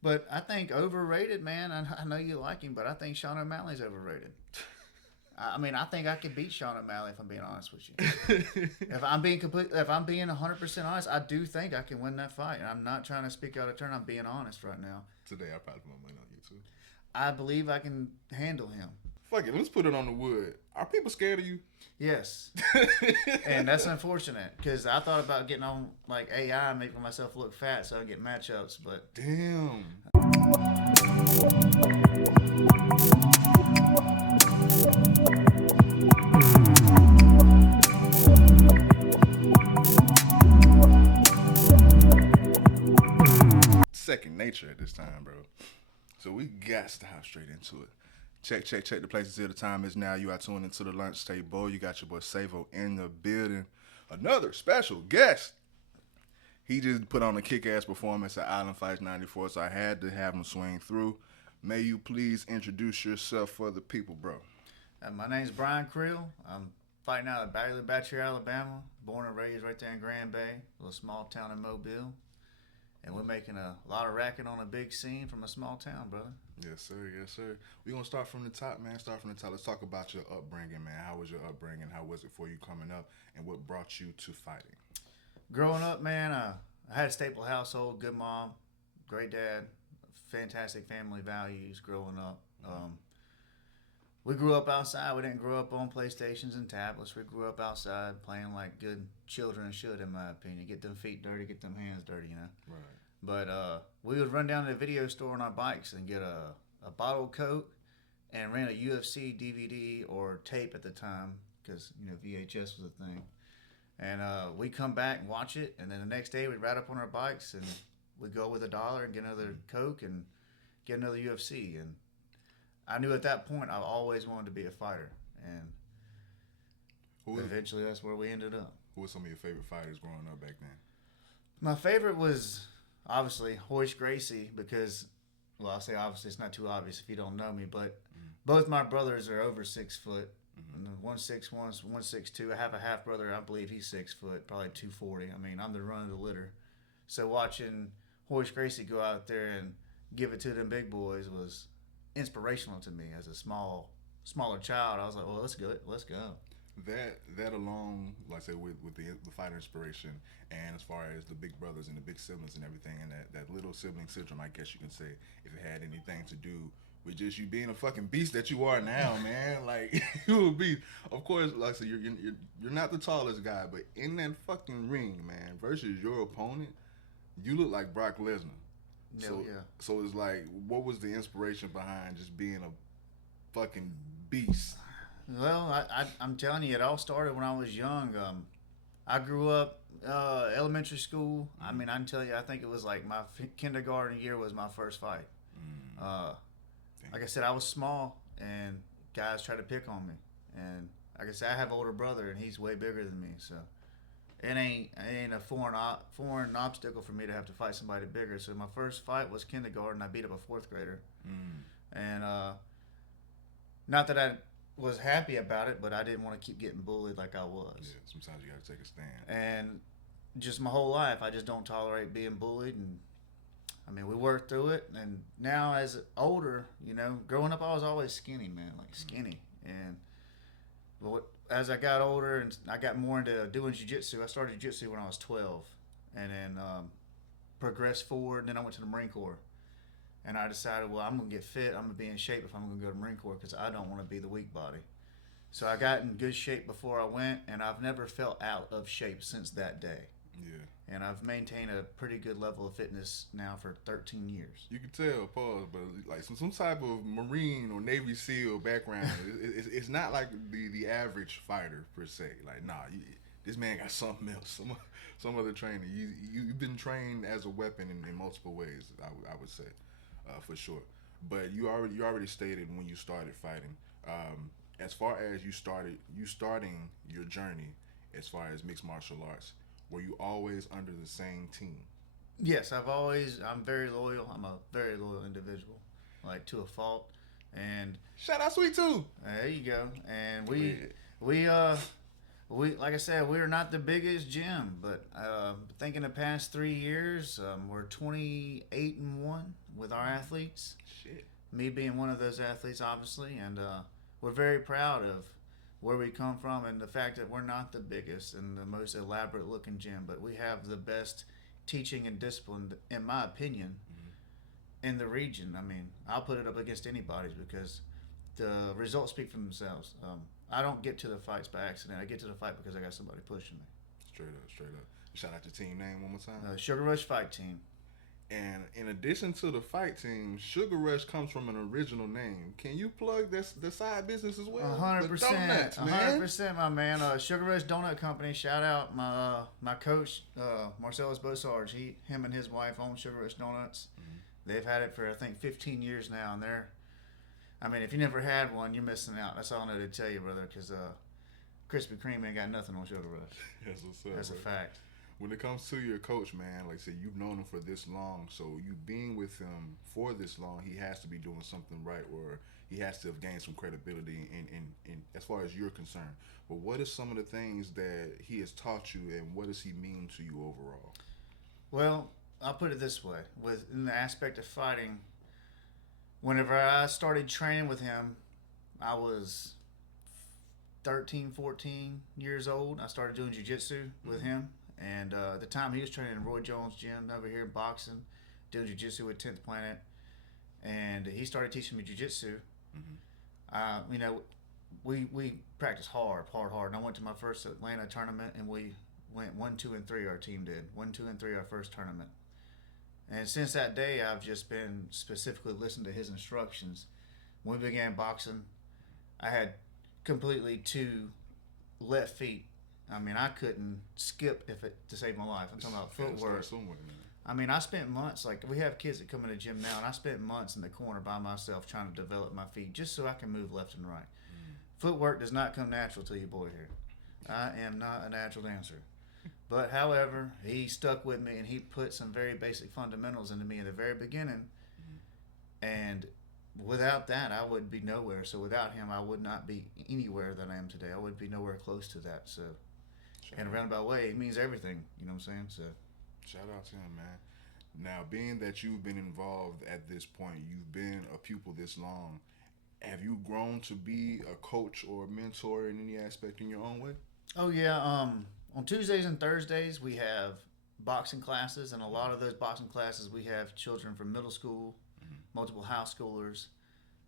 But I think overrated, man. I know you like him, but I think Sean O'Malley's overrated. I mean, I think I could beat Sean O'Malley if I'm being honest with you. If I'm being 100% honest, I do think I can win that fight. And I'm not trying to speak out of turn. I'm being honest right now. Today I probably put my money on you too. I believe I can handle him. Fuck it, let's put it on the wood. Are people scared of you? Yes, and that's unfortunate because I thought about getting on like AI and making myself look fat so I can get matchups, but Damn. Second nature at this time, bro. So we got to hop straight into it. Check, check, check. The places here. The time is now. You are tuned into the lunch table. You got your boy Savo in the building. Another special guest. He just put on a kick-ass performance at Island Fights 94, so I had to have him swing through. May you please introduce yourself for the people, bro. my name's Brian Creal. I'm fighting out of Bagley, Bachelor, Alabama. Born and raised right there in Grand Bay, a little small town in Mobile. And we're making a lot of racket on a big scene from a small town, brother. Yes, sir. Yes, sir. We're going to start from the top, man. Start from the top. Let's talk about your upbringing, man. How was your upbringing? How was it for you coming up? And what brought you to fighting? Growing up, man, I had a staple household, good mom, great dad, fantastic family values growing up. We grew up outside. We didn't grow up on PlayStations and tablets. We grew up outside playing like good children should, in my opinion. Get them feet dirty, get them hands dirty, you know. Right. But we would run down to the video store on our bikes and get a bottle of Coke and rent a UFC DVD or tape at the time because, you know, VHS was a thing. And we'd come back and watch it, and then the next day we'd ride up on our bikes and we'd go with $1 and get another Coke and get another UFC. And I knew at that point I always wanted to be a fighter, and eventually that's where we ended up. Who were some of your favorite fighters growing up back then? My favorite was obviously Hoist Gracie because, well, I'll say obviously it's not too obvious if you don't know me, but both my brothers are over 6 foot. Mm-hmm. 161, 162. I have a half brother. I believe he's 6 foot, probably 240. I mean, I'm the run of the litter. So watching Hoist Gracie go out there and give it to them big boys was inspirational to me as a smaller child. I was like, well, let's go. That along, like I said, with the fighter inspiration, and as far as the big brothers and the big siblings and everything, and that little sibling syndrome, I guess you can say, if it had anything to do with just you being a fucking beast that you are now, man. Like, you would be, of course, like I said, you're not the tallest guy, but in that fucking ring, man, versus your opponent, you look like Brock Lesnar. So it's like, what was the inspiration behind just being a fucking beast? Well, I'm telling you, it all started when I was young. I grew up elementary school. I mean, I can tell you, I think it was like my kindergarten year was my first fight. Like I said, I was small, and guys tried to pick on me. And like I said, I have an older brother, and he's way bigger than me. So it ain't a foreign obstacle for me to have to fight somebody bigger. So my first fight was kindergarten. I beat up a fourth grader, and not that I was happy about it, but I didn't want to keep getting bullied like I was. Yeah, sometimes you got to take a stand. And just my whole life, I just don't tolerate being bullied, and I mean, we worked through it, and now as older, you know, growing up, I was always skinny, man, like skinny. And as I got older and I got more into doing jiu-jitsu, I started jiu-jitsu when I was 12, and then progressed forward, and then I went to the Marine Corps. And I decided, well, I'm going to get fit, I'm going to be in shape if I'm going to go to the Marine Corps because I don't want to be the weak body. So I got in good shape before I went, and I've never felt out of shape since that day. Yeah. And I've maintained a pretty good level of fitness now for 13 years. You can tell, pause, but like some type of Marine or Navy SEAL background. It's not like the average fighter per se. Like, nah, this man got something else, some other training. You've been trained as a weapon in multiple ways. I would say, for sure. But you already stated when you started fighting. As far as you starting your journey, as far as mixed martial arts. Were you always under the same team? Yes, I'm very loyal. I'm a very loyal individual, like to a fault. And shout out Sweet Tooth. There you go. And we like I said, we're not the biggest gym, but I think in the past 3 years, we're 28-1. with our athletes. Shit. Me being one of those athletes, obviously, and we're very proud of where we come from and the fact that we're not the biggest and the most elaborate looking gym, but we have the best teaching and discipline, in my opinion, in the region. I mean, I'll put it up against anybody's because the results speak for themselves. I don't get to the fights by accident. I get to the fight because I got somebody pushing me. Straight up, straight up. Shout out your team name one more time. Sugar Rush Fight Team. And in addition to the fight team, Sugar Rush comes from an original name. Can you plug this the side business as well? 100%, 100%, my man. Sugar Rush Donut Company. Shout out my coach, Marcellus Bosarge. Him and his wife own Sugar Rush Donuts. They've had it for I think 15 years now, and I mean, if you never had one, you're missing out. That's all I know to tell you, brother. Because Krispy Kreme ain't got nothing on Sugar Rush. That's what's up. That's bro. a fact. When it comes to your coach, man, like I said, you've known him for this long, so you being with him for this long, he has to be doing something right, or he has to have gained some credibility in as far as you're concerned. But what are some of the things that he has taught you, and what does he mean to you overall? Well, I'll put it this way. In the aspect of fighting, whenever I started training with him, I was 13, 14 years old. I started doing jiu-jitsu with him. And at the time, he was training in Roy Jones' gym over here in boxing, doing jiu-jitsu with 10th Planet. And he started teaching me jiu-jitsu. You know, we practiced hard. And I went to my first Atlanta tournament, and we went 1, 2, and 3, our team did. 1, 2, and 3, our first tournament. And since that day, I've just been specifically listening to his instructions. When we began boxing, I had completely 2 left feet. I mean, I couldn't skip to save my life. I'm talking about footwork. I mean, I spent months, like we have kids that come in the gym now, and I spent months in the corner by myself trying to develop my feet just so I can move left and right. Footwork does not come natural to you, boy, here. I am not a natural dancer. But, however, he stuck with me, and he put some very basic fundamentals into me in the very beginning. And without that, I would be nowhere. So without him, I would not be anywhere that I am today. I would be nowhere close to that. So, in a roundabout way, it means everything. You know what I'm saying? So, shout out to him, man. Now, being that you've been involved at this point, you've been a pupil this long, have you grown to be a coach or a mentor in any aspect in your own way? Oh, yeah. On Tuesdays and Thursdays, we have boxing classes, and a lot of those boxing classes, we have children from middle school, multiple high schoolers,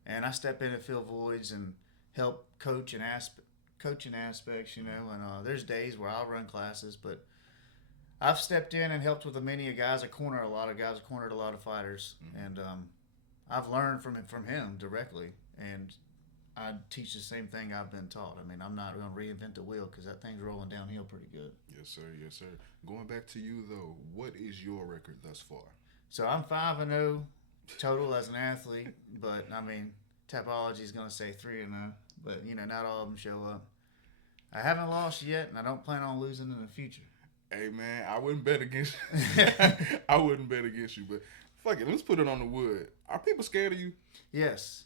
and I step in and fill voids and help coach and coaching aspects, you know, and there's days where I'll run classes, but I've stepped in and helped with the many guys. I cornered a lot of fighters, and I've learned from him directly, and I teach the same thing I've been taught. I mean, I'm not going to reinvent the wheel because that thing's rolling downhill pretty good. Yes, sir. Yes, sir. Going back to you, though, what is your record thus far? So I'm 5-0 total as an athlete, but, I mean, Tapology is going to say 3-0, but, you know, not all of them show up. I haven't lost yet, and I don't plan on losing in the future. Hey, man, I wouldn't bet against you. I wouldn't bet against you, but fuck it. Let's put it on the wood. Are people scared of you? Yes.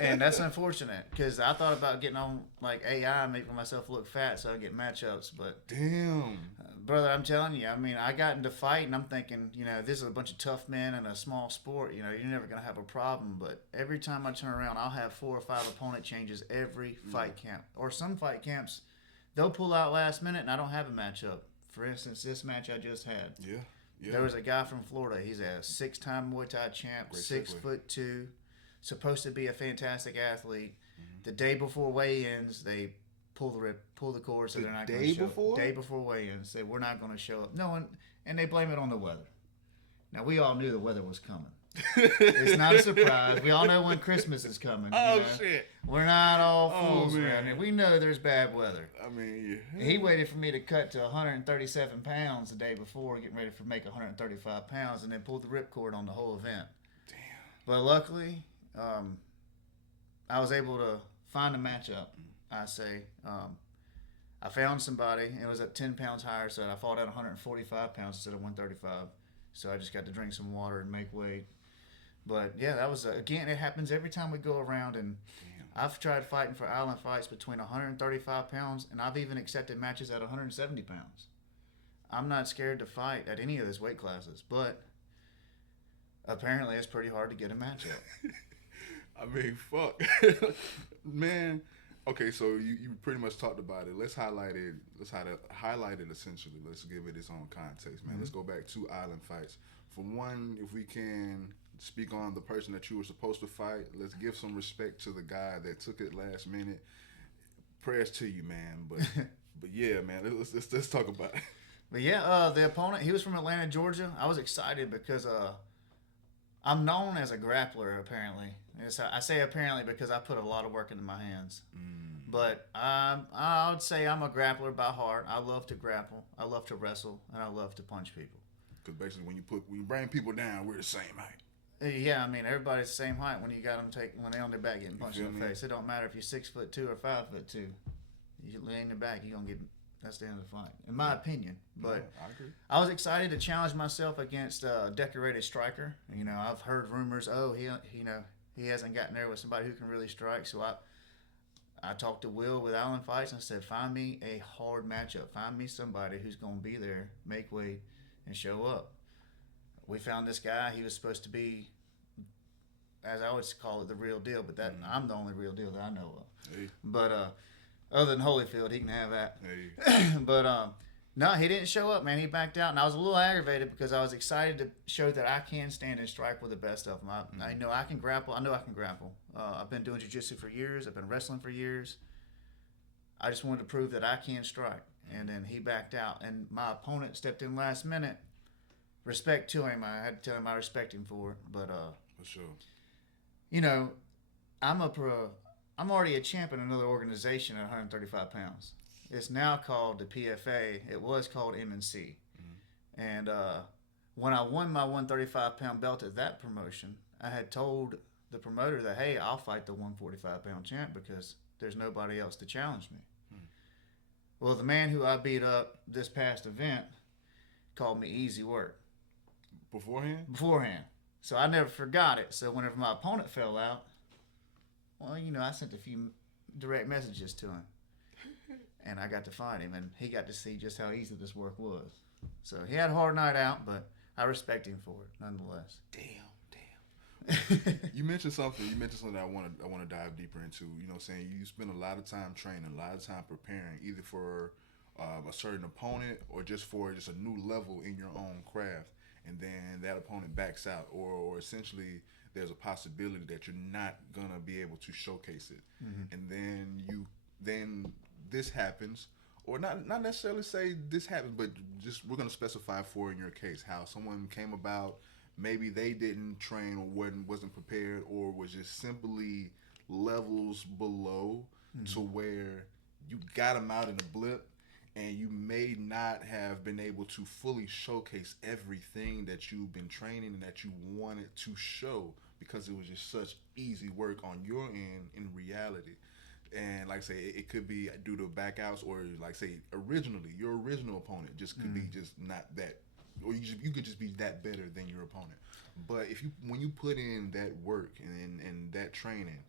And that's unfortunate because I thought about getting on like AI and making myself look fat so I get matchups, but damn, brother, I'm telling you, I mean, I got into fight and I'm thinking, you know, this is a bunch of tough men in a small sport. You know, you're never gonna have a problem. But every time I turn around, I'll have 4 or 5 opponent changes every fight camp. Or some fight camps, they'll pull out last minute and I don't have a matchup. For instance, this match I just had. Yeah. There was a guy from Florida. He's a 6-time Muay Thai champ, 6'2", supposed to be a fantastic athlete. The day before weigh-ins, they pull the cord, so they're not going to show up. Day before weigh-ins, say we're not going to show up. No one, and they blame it on the weather. Now we all knew the weather was coming. It's not a surprise. We all know when Christmas is coming. Oh, you know? shit. We're not all fools around here. We know there's bad weather. I mean, yeah. He waited for me to cut to 137 pounds the day before, getting ready to make 135 pounds, and then pulled the ripcord on the whole event. Damn. But luckily, I was able to find a matchup, I say. I found somebody, and it was at 10 pounds higher, so I fought at 145 pounds instead of 135. So I just got to drink some water and make weight. But yeah, that was, again, it happens every time we go around. And I've tried fighting for island fights between 135 pounds, and I've even accepted matches at 170 pounds. I'm not scared to fight at any of those weight classes. But Apparently, it's pretty hard to get a matchup. I mean, fuck, man. Okay, so you pretty much talked about it. Let's highlight it. Highlight it essentially. Let's give it its own context, man. Let's go back to island fights. For one, if we can speak on the person that you were supposed to fight, let's give some respect to the guy that took it last minute. Prayers to you, man. But yeah, man. Let's talk about it. But yeah, the opponent, he was from Atlanta, Georgia. I was excited because I'm known as a grappler, apparently. I say apparently because I put a lot of work into my hands. But I would say I'm a grappler by heart. I love to grapple. I love to wrestle, and I love to punch people. Because basically, when you bring people down, we're the same height. Yeah, I mean everybody's the same height when you got them when they're on their back getting punched in the face. It don't matter if you're 6'2" or 5'2". You lay in the back, you're gonna get. That's the end of the fight, in my opinion. But yeah, I agree. I was excited to challenge myself against a decorated striker. You know, I've heard rumors. Oh, he hasn't gotten there with somebody who can really strike. So I talked to Will with Island Fights and I said, find me a hard matchup. Find me somebody who's going to be there, make weight, and show up. We found this guy. He was supposed to be, as I always call it, the real deal. But I'm the only real deal that I know of. Hey. But other than Holyfield, he can have that. Hey. But no, he didn't show up, man. He backed out, and I was a little aggravated because I was excited to show that I can stand and strike with the best of them. I know I can grapple. I know I can grapple. I've been doing jiu-jitsu for years. I've been wrestling for years. I just wanted to prove that I can strike, and then he backed out. And my opponent stepped in last minute. Respect to him. I had to tell him I respect him for it. But for sure, you know, I'm already a champ in another organization at 135 pounds. It's now called the PFA. It was called MNC. And when I won my 135-pound belt at that promotion, I had told the promoter that, hey, I'll fight the 145-pound champ because there's nobody else to challenge me. Well, the man who I beat up this past event called me easy work. Beforehand. So I never forgot it. So whenever my opponent fell out, well, you know, I sent a few direct messages to him. And I got to fight him, and he got to see just how easy this work was. So he had a hard night out, but I respect him for it nonetheless. Damn. You mentioned something. I want to dive deeper into. You know, saying you spend a lot of time training, a lot of time preparing, either for a certain opponent or just for just a new level in your own craft, and then that opponent backs out, or essentially there's a possibility that you're not gonna be able to showcase it, and then this happens, or not necessarily say this happens, but just we're gonna specify for in your case how someone came about. Maybe they didn't train or wasn't prepared, or was just simply levels below to where you got them out in a blip, and you may not have been able to fully showcase everything that you've been training and that you wanted to show because it was just such easy work on your end in reality. And like I say, it could be due to backouts, or like say originally your original opponent just could be just not that, or you could just be that better than your opponent. But when you put in that work and that training,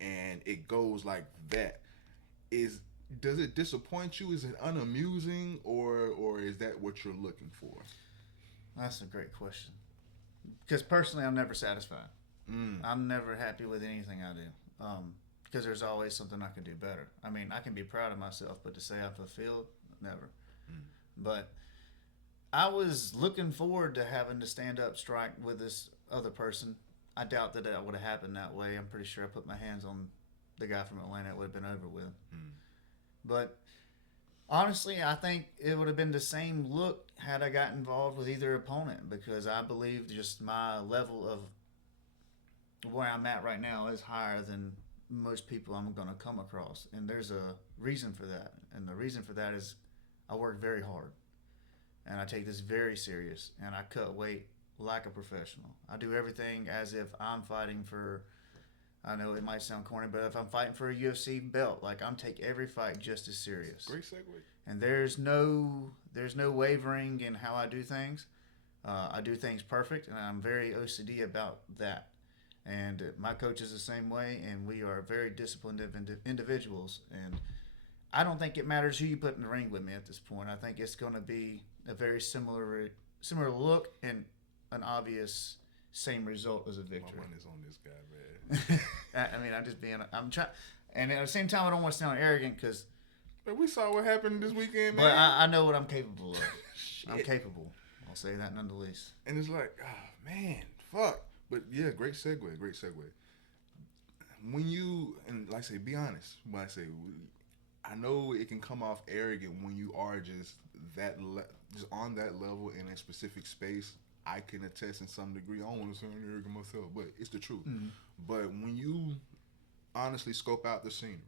and it goes like that, does it disappoint you? Is it unamusing, or is that what you're looking for? That's a great question. Because personally, I'm never satisfied. I'm never happy with anything I do. Because there's always something I can do better. I mean, I can be proud of myself, but to say I'm fulfilled, never. But I was looking forward to having to stand up strike with this other person. I doubt that would have happened that way. I'm pretty sure I put my hands on the guy from Atlanta, it would have been over with. But honestly, I think it would have been the same look had I got involved with either opponent, because I believe just my level of where I'm at right now is higher than most people I'm going to come across. And there's a reason for that. And the reason for that is I work very hard. And I take this very serious. And I cut weight like a professional. I do everything as if I'm fighting for, I know it might sound corny, but if I'm fighting for a UFC belt, like I'm take every fight just as serious. Great segue. And there's no wavering in how I do things. I do things perfect, and I'm very OCD about that. And my coach is the same way, and we are very disciplined individuals. And I don't think it matters who you put in the ring with me at this point. I think it's going to be a very similar look and an obvious same result as a My victory. money's on this guy, man. I mean, I'm just being. I'm trying, and at the same time, I don't want to sound arrogant because. But we saw what happened this weekend, man. But I know what I'm capable of. I'm Shit. capable. I'll say that nonetheless. And it's like, oh man, fuck. But yeah, great segue. When you, and like I say, be honest. When I say, I know it can come off arrogant when you are just just on that level in a specific space. I can attest in some degree. I don't want to sound arrogant myself, but it's the truth. Mm-hmm. But when you honestly scope out the scenery,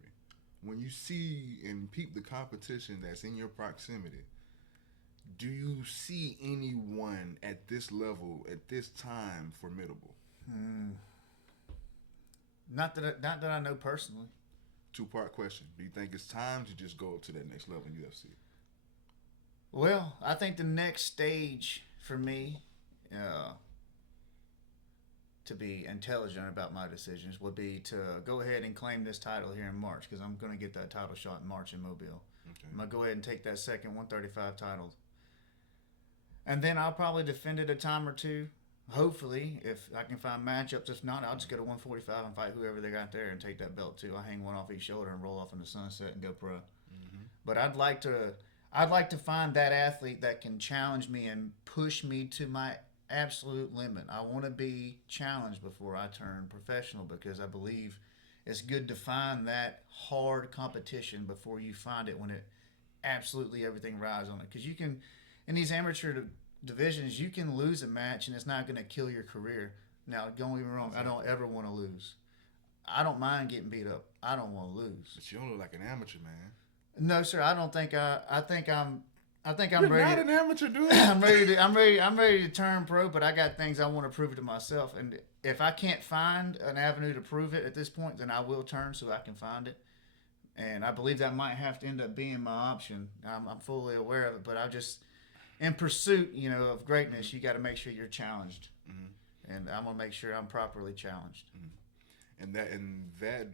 when you see and peep the competition that's in your proximity, do you see anyone at this level, at this time, formidable? Not that I know personally. Two-part question. Do you think it's time to just go up to that next level in UFC? Well, I think the next stage for me, to be intelligent about my decisions, would be to go ahead and claim this title here in March, because I'm going to get that title shot in March in Mobile. Okay. I'm going to go ahead and take that second 135 title. And then I'll probably defend it a time or two. Hopefully, if I can find matchups. If not, I'll just go to 145 and fight whoever they got there and take that belt too. I'll hang one off each shoulder and roll off in the sunset and go pro. Mm-hmm. But I'd like to find that athlete that can challenge me and push me to my absolute limit. I want to be challenged before I turn professional, because I believe it's good to find that hard competition before you find it when it absolutely everything rides on it. Because you can, in these amateur divisions, you can lose a match and it's not going to kill your career. Now, don't get me wrong, I don't ever want to lose. I don't mind getting beat up. I don't want to lose. But you don't look like an amateur, man. No, sir. I don't think I think I'm You're ready. not an amateur, dude. I'm ready to turn pro, but I got things I want to prove to myself. And if I can't find an avenue to prove it at this point, then I will turn so I can find it. And I believe that might have to end up being my option. I'm fully aware of it, but I just, in pursuit, of greatness, you got to make sure you're challenged. Mm-hmm. And I'm gonna make sure I'm properly challenged. Mm-hmm. And that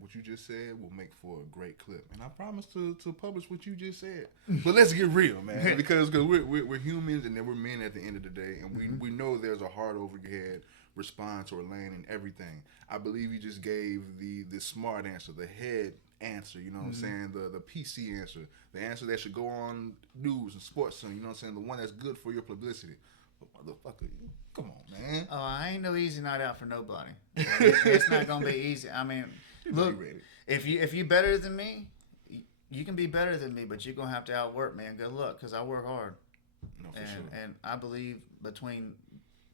what you just said will make for a great clip. And I promise to publish what you just said. But let's get real, man, because we're humans and then we're men at the end of the day, and we know there's a heart over your head response or lane and everything. I believe you just gave the smart answer, the head answer, you know what I'm saying, the PC answer, the answer that should go on news and sports center, you know what I'm saying, the one that's good for your publicity. But motherfucker, come on, man. Oh, I ain't no easy night out for nobody. It's not gonna be easy. I mean, look, if you better than me, you can be better than me, but you're gonna have to outwork me, and good luck, because I work hard. No, for sure. And I believe between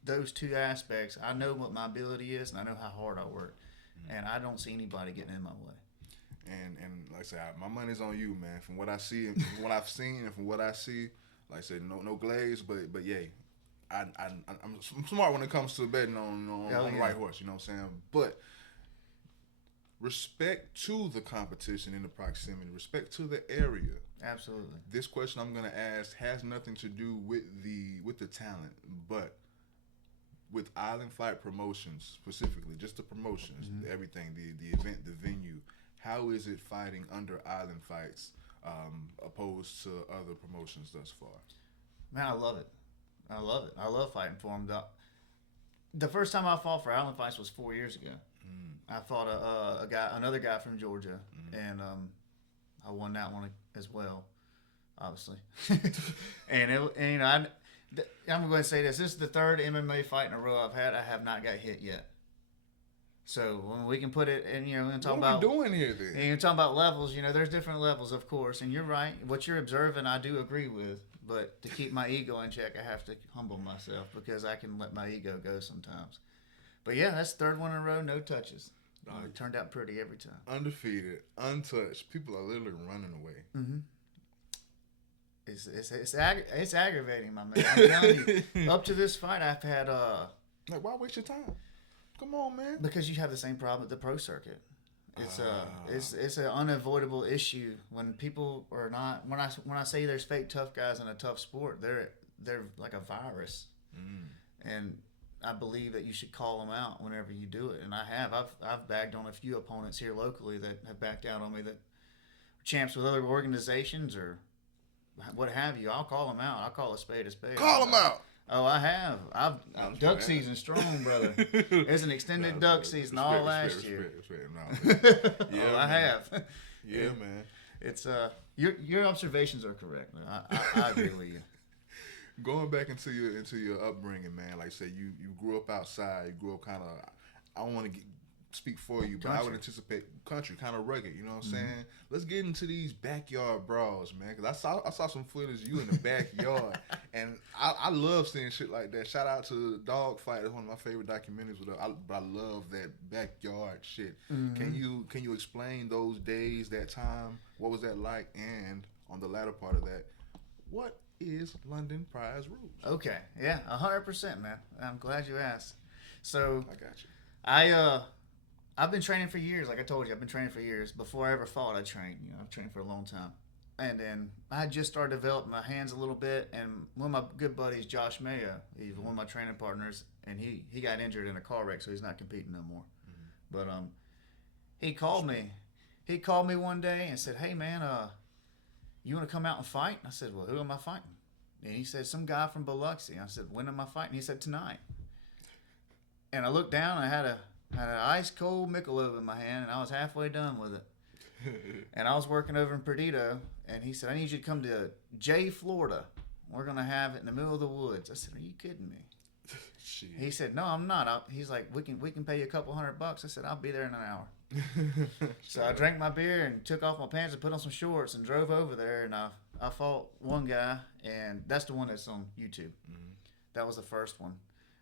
those two aspects, I know what my ability is, and I know how hard I work, and I don't see anybody getting in my way. And like I said, my money's on you, man. From what I see, and from what I've seen, and from what I see, like I said, no glaze, but yay. I'm smart when it comes to betting on the right horse, you know what I'm saying? But respect to the competition in the proximity, respect to the area. Absolutely. This question I'm gonna ask has nothing to do with the talent, but with Island Fight Promotions specifically, just the promotions, everything, the event, the venue. How is it fighting under Island Fights opposed to other promotions thus far? Man, I love it. I love fighting for them. The first time I fought for Island Fights was 4 years ago. I fought another guy from Georgia, and I won that one as well, obviously. I'm going to say this: this is the third MMA fight in a row I've had. I have not got hit yet. So when we can put it, and and talk about what are we doing here then? And you're talking about levels. There's different levels, of course, and you're right. What you're observing, I do agree with. But to keep my ego in check, I have to humble myself, because I can let my ego go sometimes. But yeah, that's the third one in a row, no touches. It turned out pretty every time. Undefeated, untouched. People are literally running away. Mm-hmm. It's aggravating, my man. I'm telling you. Up to this fight, I've had like, why waste your time? Come on, man. Because you have the same problem at the pro circuit. It's an unavoidable issue when people are not. When I say there's fake tough guys in a tough sport, they're like a virus, and I believe that you should call them out whenever you do it. And I have. I've bagged on a few opponents here locally that have backed out on me, that are champs with other organizations or what have you. I'll call them out. I'll call a spade a spade. Call them out. Oh, I have. I'm Duck sure. season strong, brother. It's an extended duck season all last year. Respect. Oh, Yeah, I man. have. Yeah, man. It's your observations are correct. I agree with you. Going back into your upbringing, man. Like say you grew up outside. You grew up kind of. I don't want to speak for you, but I would Country. anticipate country, kind of rugged. You know what I'm saying? Let's get into these backyard brawls, man. Because I saw some footage of you in the backyard, and I love seeing shit like that. Shout out to Dog Fight. It's one of my favorite documentaries. But I love that backyard shit. Can you explain those days, that time? What was that like? And on the latter part of that, what is London Prize Rules? Okay, yeah, 100%, man. I'm glad you asked. So I got you. I've been training for years. Like I told you, I've been training for years. Before I ever fought, I trained. I've trained for a long time. And then I just started developing my hands a little bit. And one of my good buddies, Josh Mayo, he's one of my training partners, and he got injured in a car wreck, so he's not competing no more. But he called me. He called me one day and said, "Hey man, you want to come out and fight?" I said, "Well, who am I fighting?" And he said, "Some guy from Biloxi." I said, "When am I fighting?" He said, "Tonight." And I looked down, and I had an ice cold Michelob in my hand, and I was halfway done with it. And I was working over in Perdido, and he said, "I need you to come to Jay, Florida. We're gonna have it in the middle of the woods." I said, "Are you kidding me?" Shit. He said, "No, I'm not." He's like, "We can pay you a couple $100." I said, "I'll be there in an hour." So I drank my beer and took off my pants and put on some shorts and drove over there, and I fought one guy, and that's the one that's on YouTube. That was the first one.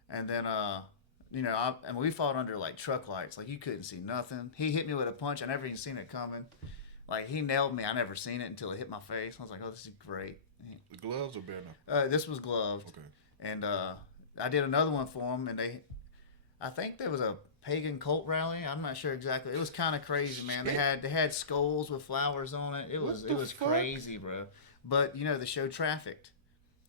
And then and we fought under like truck lights, like you couldn't see nothing. He hit me with a punch, I never even seen it coming. Like he nailed me, I never seen it until it hit my face. I was like, "Oh, this is great." The gloves or bare knuckle? This was gloved. Okay. And I did another one for him, and I think there was a pagan cult rally. I'm not sure exactly. It was kind of crazy, man. They had skulls with flowers on it. It was fuck? crazy, bro. But the show Trafficked.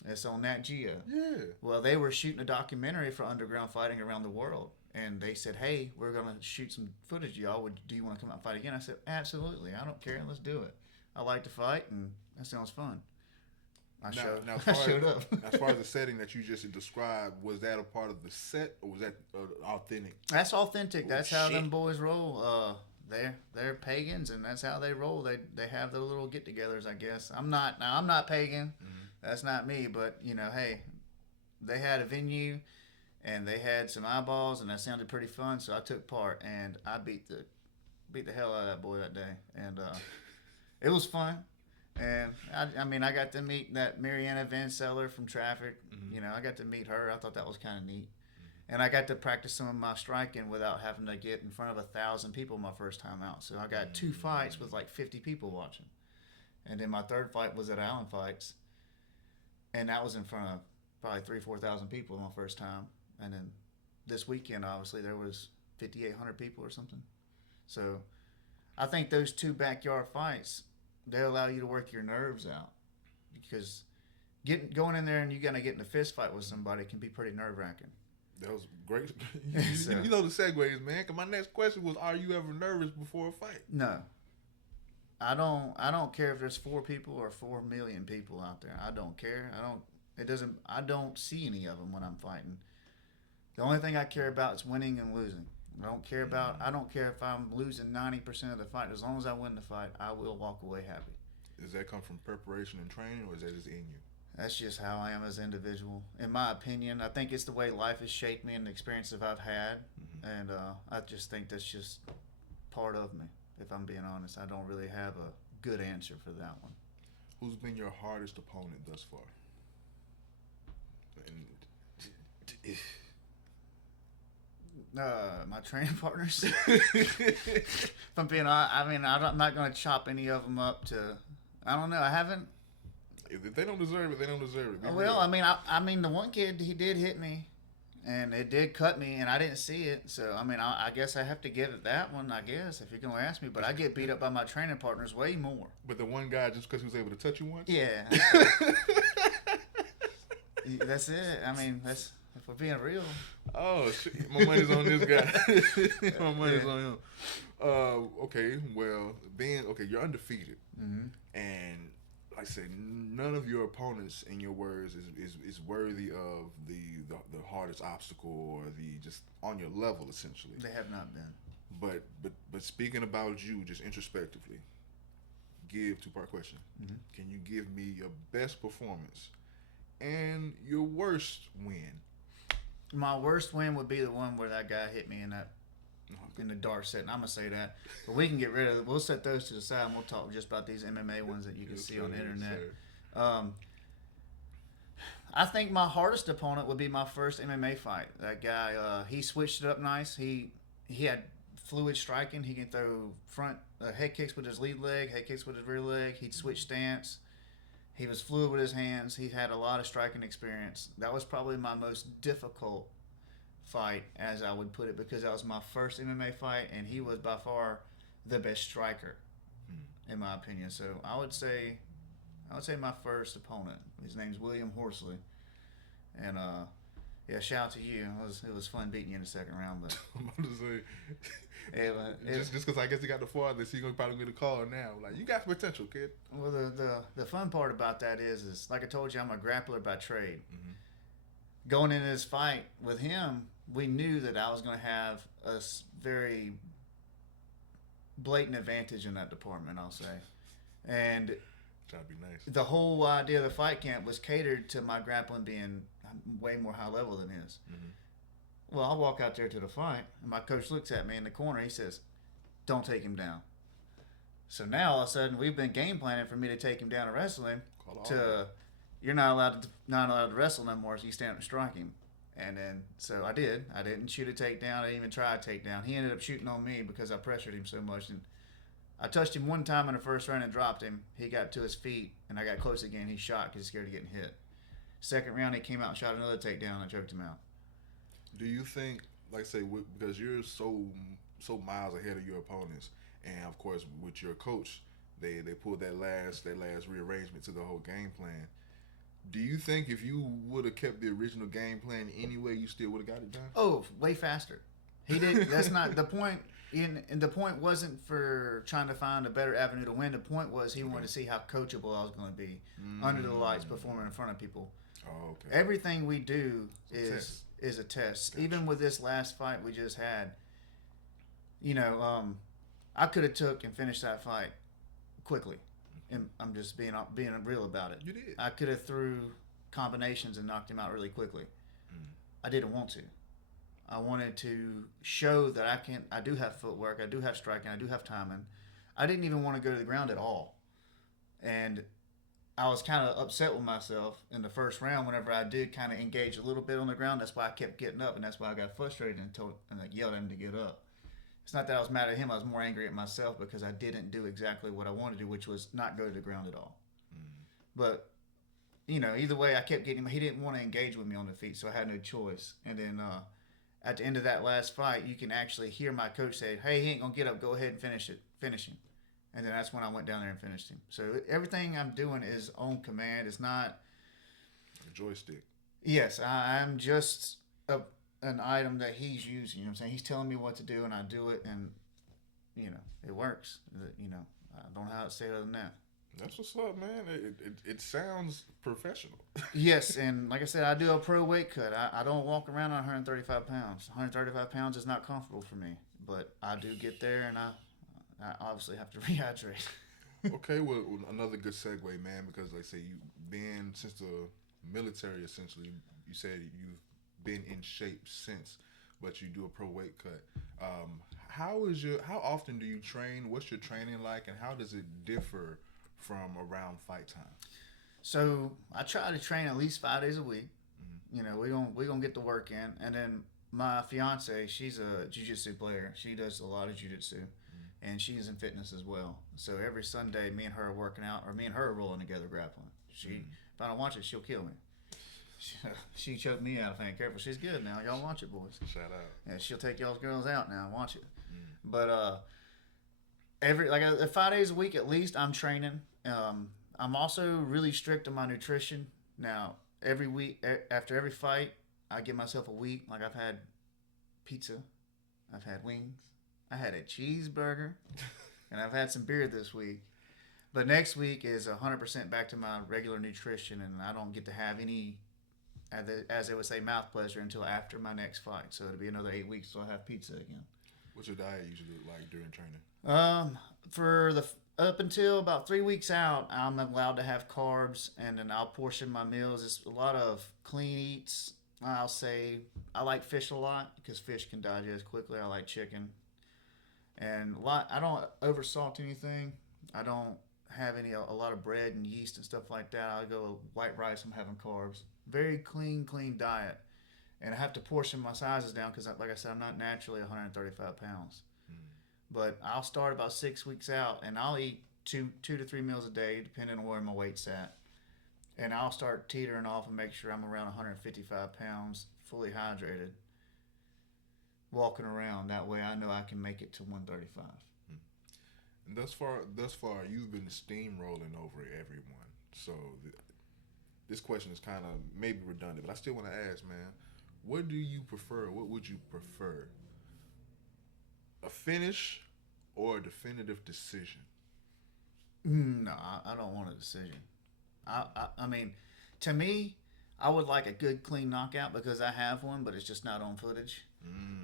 It's on Nat Geo. Yeah. Well, they were shooting a documentary for underground fighting around the world, and they said, "Hey, we're gonna shoot some footage, y'all. Do you want to come out and fight again?" I said, "Absolutely. I don't care. Let's do it. I like to fight, and that sounds fun." I showed up. As far as the setting that you just described, was that a part of the set or was that authentic? That's authentic. Oh, That's how shit. them boys roll. They're pagans, and that's how they roll. They have their little get-togethers, I guess. I'm not pagan. That's not me. But hey, they had a venue, and they had some eyeballs, and that sounded pretty fun. So I took part, and I beat the hell out of that boy that day, and it was fun. And I got to meet that Mariana Van Seller from Traffic. I got to meet her. I thought that was kind of neat. And I got to practice some of my striking without having to get in front of 1,000 people my first time out. So I got 2 fights with like 50 people watching. And then my third fight was at Allen Fights. And that was in front of probably 3,000-4,000 people my first time. And then this weekend, obviously, there was 5,800 people or something. So I think those 2 backyard fights, they allow you to work your nerves out, because going in there and you gotta get in a fist fight with somebody can be pretty nerve wracking. That was great. You know the segues, man. Cause my next question was, are you ever nervous before a fight? No, I don't care if there's 4 people or 4 million people out there. I don't care. I don't see any of them when I'm fighting. The only thing I care about is winning and losing. I don't care if I'm losing 90% of the fight. As long as I win the fight, I will walk away happy. Does that come from preparation and training, or is that just in you? That's just how I am as an individual. In my opinion, I think it's the way life has shaped me and the experiences I've had. And I just think that's just part of me, if I'm being honest. I don't really have a good answer for that one. Who's been your hardest opponent thus far? My training partners. If I'm being honest, I'm not going to chop any of them up to. I don't know. I haven't. If they don't deserve it, they don't deserve it. Well, the one kid, he did hit me, and it did cut me, and I didn't see it. So I guess I have to give it that one. I guess if you're going to ask me, but I get beat up by my training partners way more. But the one guy, just because he was able to touch you once. Yeah. That's it. That's. If we're being real. Oh, shit. My money's on this guy. My money's on him. Okay, well, you're undefeated. And like I said, none of your opponents, in your words, is worthy of the hardest obstacle or the just on your level essentially. They have not been. But speaking about you, just introspectively, give two-part question. Mm-hmm. Can you give me your best performance and your worst win? My worst win would be the one where that guy hit me in the dark setting. I'm gonna say that, but we can get rid of it. We'll set those to the side and we'll talk just about these MMA ones that you can see on the internet. I think my hardest opponent would be my first MMA fight. That guy, he switched it up nice. He had fluid striking. He can throw front head kicks with his lead leg, head kicks with his rear leg. He'd switch stance. He was fluid with his hands. He had a lot of striking experience. That was probably my most difficult fight, as I would put it, because that was my first MMA fight, and he was by far the best striker, in my opinion. So I would say my first opponent. His name's William Horsley, and yeah, shout out to you. It was fun beating you in the second round, but I'm about to say, just because I guess he got the farthest, he gonna probably get a call now. Like, you got potential, kid. Well, the fun part about that is like I told you, I'm a grappler by trade. Mm-hmm. Going into this fight with him, we knew that I was going to have a very blatant advantage in that department, I'll say. And trying to be nice. The whole idea of the fight camp was catered to my grappling being way more high level than his. Mm-hmm. Well, I walk out there to the fight, and my coach looks at me in the corner. He says, "Don't take him down." So now all of a sudden we've been game planning for me to take him down to wrestling. You're not allowed to wrestle no more, so you stand up and strike him. And then so I did. I didn't shoot a takedown. I didn't even try a takedown. He ended up shooting on me because I pressured him so much. And I touched him one time in the first round and dropped him. He got to his feet, and I got close again. He shot because he's scared of getting hit. Second round, he came out and shot another takedown, and I choked him out. Do you think, like I say, because you're so miles ahead of your opponents, and of course with your coach, they pulled that last rearrangement to the whole game plan. Do you think if you would have kept the original game plan anyway, you still would have got it done? Oh, way faster. He did. That's not the point. And the point wasn't for trying to find a better avenue to win. The point was he wanted to see how coachable I was going to be under the lights, performing in front of people. Oh, okay. Everything we do is a test. Gotcha. Even with this last fight we just had, I could have took and finished that fight quickly. And I'm just being real about it. You did. I could have threw combinations and knocked him out really quickly. I didn't want to. I wanted to show that I do have footwork, I do have striking, I do have timing. I didn't even want to go to the ground at all. And I was kind of upset with myself in the first round whenever I did kind of engage a little bit on the ground. That's why I kept getting up, and that's why I got frustrated and yelled at him to get up. It's not that I was mad at him. I was more angry at myself because I didn't do exactly what I wanted to do, which was not go to the ground at all. But, either way, I kept getting him. He didn't want to engage with me on the feet, so I had no choice. And then at the end of that last fight, you can actually hear my coach say, "Hey, he ain't going to get up. Go ahead and finish him." And then that's when I went down there and finished him. So everything I'm doing is on command. It's not a joystick. Yes, I'm just an item that he's using. You know what I'm saying? He's telling me what to do, and I do it, and it works. I don't know how to say it other than that. That's what's up, man. It sounds professional. Yes, and like I said, I do a pro weight cut. I don't walk around on 135 pounds. 135 pounds is not comfortable for me, but I do get there, and I obviously have to rehydrate. Okay, well, another good segue, man, because like I say, you've been since the military, essentially. You said you've been in shape since, but you do a pro weight cut. How often do you train? What's your training like, and how does it differ from around fight time? So I try to train at least 5 days a week. We're gonna get the work in, and then my fiance, she's a jiu-jitsu player. She does a lot of jiu-jitsu, and she's in fitness as well. So every Sunday, me and her are working out, or me and her are rolling together grappling. If I don't watch it, she'll kill me. She choked me out if I ain't careful. She's good now. Y'all watch it, boys. Shout out. Yeah, she'll take y'all's girls out now. Watch it. But 5 days a week at least, I'm training. I'm also really strict on my nutrition. Now, every week after every fight, I give myself a week. Like, I've had pizza, I've had wings, I had a cheeseburger, and I've had some beer this week. But next week is 100% back to my regular nutrition, and I don't get to have any, as they would say, mouth pleasure until after my next fight. So it'll be another 8 weeks till I have pizza again. What's your diet usually look like during training? For the up until about 3 weeks out, I'm allowed to have carbs, and then I'll portion my meals. It's a lot of clean eats. I'll say I like fish a lot because fish can digest quickly. I like chicken, and a lot. I don't oversalt anything. I don't have a lot of bread and yeast and stuff like that. I go white rice. I'm having carbs. Very clean diet, and I have to portion my sizes down because, like I said, I'm not naturally 135 pounds. But I'll start about 6 weeks out, and I'll eat two to three meals a day, depending on where my weight's at. And I'll start teetering off and make sure I'm around 155 pounds, fully hydrated, walking around. That way, I know I can make it to 135. And thus far, you've been steamrolling over everyone. So this question is kind of maybe redundant, but I still want to ask, man, what do you prefer? What would you prefer? A finish or a definitive decision? No, I don't want a decision. I mean, to me, I would like a good, clean knockout because I have one, but it's just not on footage.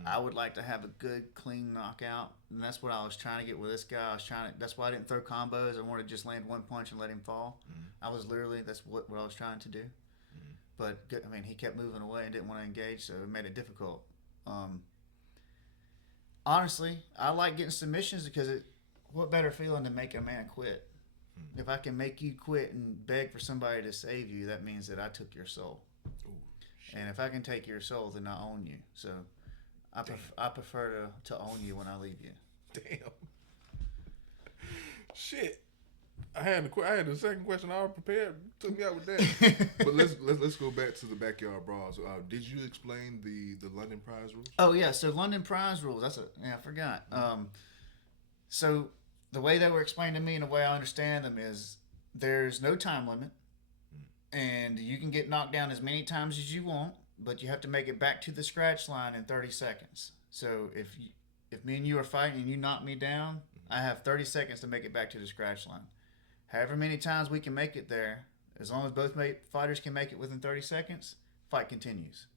I would like to have a good, clean knockout, and that's what I was trying to get with this guy. That's why I didn't throw combos. I wanted to just land one punch and let him fall. That's what I was trying to do. But I mean, he kept moving away and didn't want to engage, so it made it difficult. Honestly, I like getting submissions because what better feeling than making a man quit? If I can make you quit and beg for somebody to save you, that means that I took your soul. Ooh, and if I can take your soul, then I own you. So I prefer to own you when I leave you. Damn. Shit. I had the second question already prepared. Took me out with that. But let's go back to the backyard brawls. Did you explain the London prize rules? Oh yeah, so London prize rules. I forgot. So the way they were explained to me and the way I understand them is there's no time limit, and you can get knocked down as many times as you want, but you have to make it back to the scratch line in 30 seconds. So if me and you are fighting and you knock me down, I have 30 seconds to make it back to the scratch line. However many times we can make it there, as long as both fighters can make it within 30 seconds, fight continues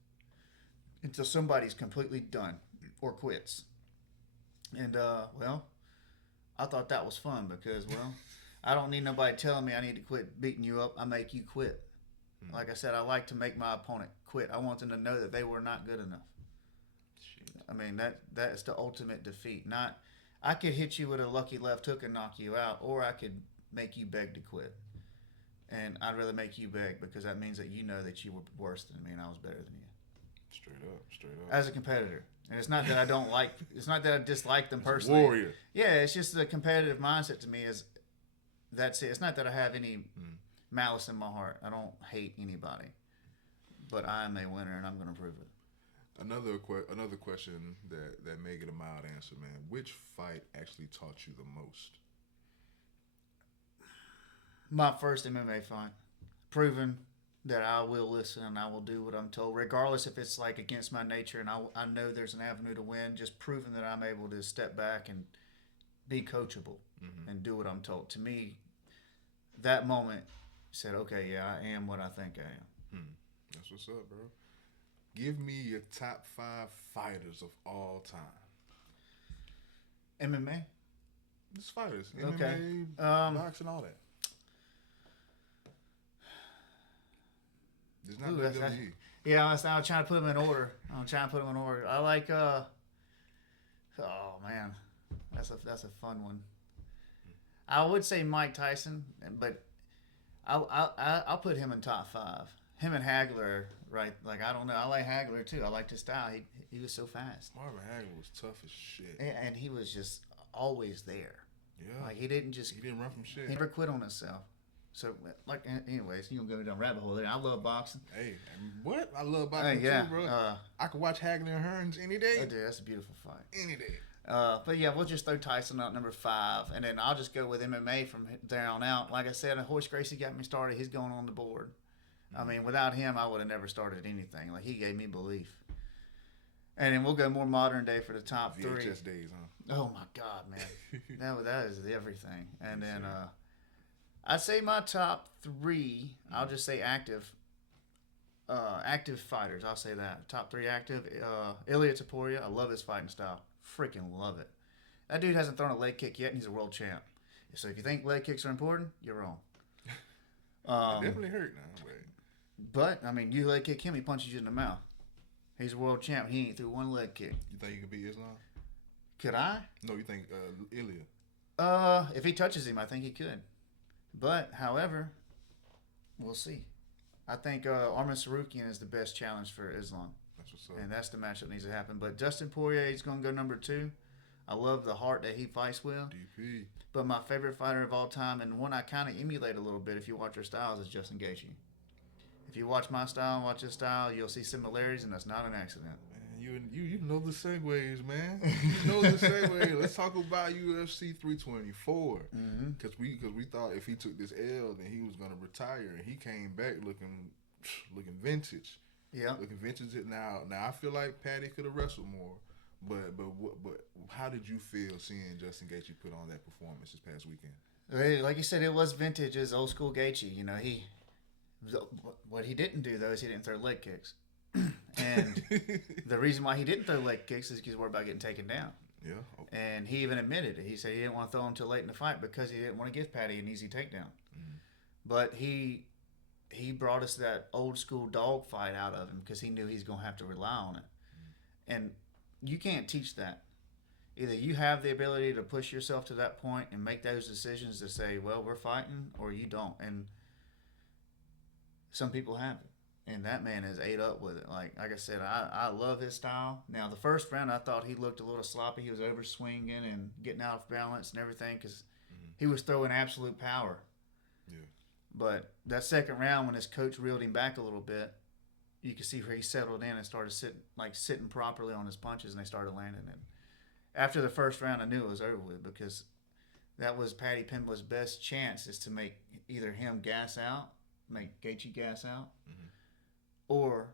until somebody's completely done or quits. And, I thought that was fun because, I don't need nobody telling me I need to quit beating you up. I make you quit. Like I said, I like to make my opponent quit. I want them to know that they were not good enough. Shit. I mean, that is the ultimate defeat. I could hit you with a lucky left hook and knock you out, or I could make you beg to quit. And I'd rather make you beg because that means that you know that you were worse than me and I was better than you. Straight up. As a competitor. And it's not that I don't like, it's not that I dislike them personally. Warrior. Yeah, it's just the competitive mindset to me is, that's it. It's not that I have any malice in my heart. I don't hate anybody. But I am a winner and I'm going to prove it. Another question that may get a mild answer, man. Which fight actually taught you the most? My first MMA fight. Proving that I will listen and I will do what I'm told, regardless if it's like against my nature and I know there's an avenue to win. Just proving that I'm able to step back and be coachable and do what I'm told. To me, that moment said, okay, yeah, I am what I think I am. That's what's up, bro. Give me your top 5 fighters of all time. MMA? Just fighters. Okay. MMA, boxing, all that. It's not WWE. Yeah, I was trying to put them in order. I like, oh man, that's a fun one. I would say Mike Tyson, but I'll put him in top 5. Him and Hagler, right? Like, I don't know. I like Hagler too. I liked his style. He was so fast. Marvin Hagler was tough as shit. And he was just always there. Yeah. Like, he didn't run from shit. He never quit on himself. So, like, anyways, you can go down rabbit hole there. I love boxing. Hey, what? I love boxing too, bro. I could watch Hagler and Hearns any day. Oh, dude, that's a beautiful fight. Any day. But yeah, we'll just throw Tyson out number 5, and then I'll just go with MMA from there on out. Like I said, Horace Gracie got me started. He's going on the board. I mean, without him, I would have never started anything. Like, he gave me belief. And then we'll go more modern day for the top 3. VHS days, huh? Oh my God, man, that is everything. And then I'd say my top three. I'll just say active. Active fighters. I'll say that top three active. Ilya Taporia. I love his fighting style. Freaking love it. That dude hasn't thrown a leg kick yet, and he's a world champ. So if you think leg kicks are important, you're wrong. It definitely hurt now. But I mean, you leg kick him, he punches you in the mouth. He's a world champ. He ain't threw one leg kick. You think you could beat Islam? Could I? No, you think Ilya? If he touches him, I think he could. But, however, we'll see. I think Arman Sarukian is the best challenge for Islam. That's what's up. And that's the match that needs to happen. But Dustin Poirier is going to go number 2. I love the heart that he fights with. DP. But my favorite fighter of all time, and one I kind of emulate a little bit if you watch our styles, is Justin Gaethje. If you watch my style and watch his style, you'll see similarities, and that's not an accident. You know the segues, man. You know the segues. Let's talk about UFC 324. Because we thought if he took this L, then he was gonna retire, and he came back looking vintage. Yeah, looking vintage. Now I feel like Patty could have wrestled more. But how did you feel seeing Justin Gaethje put on that performance this past weekend? Like you said, it was vintage. It's old school Gaethje. You know, what he didn't do though is he didn't throw leg kicks. And the reason why he didn't throw leg kicks is because he's worried about getting taken down. Yeah. Okay. And he even admitted it. He said he didn't want to throw him too late in the fight because he didn't want to give Patty an easy takedown. But he brought us that old school dog fight out of him because he knew he's going to have to rely on it. And you can't teach that. Either you have the ability to push yourself to that point and make those decisions to say, well, we're fighting, or you don't. And some people haven't. And that man has ate up with it. Like I said, I love his style. Now, the first round, I thought he looked a little sloppy. He was over swinging and getting out of balance and everything because he was throwing absolute power. Yeah. But that second round, when his coach reeled him back a little bit, you could see where he settled in and started sitting properly on his punches, and they started landing. And after the first round, I knew it was over with because that was Paddy Pimblett's best chance is to make either him gas out, make Gaethje gas out, or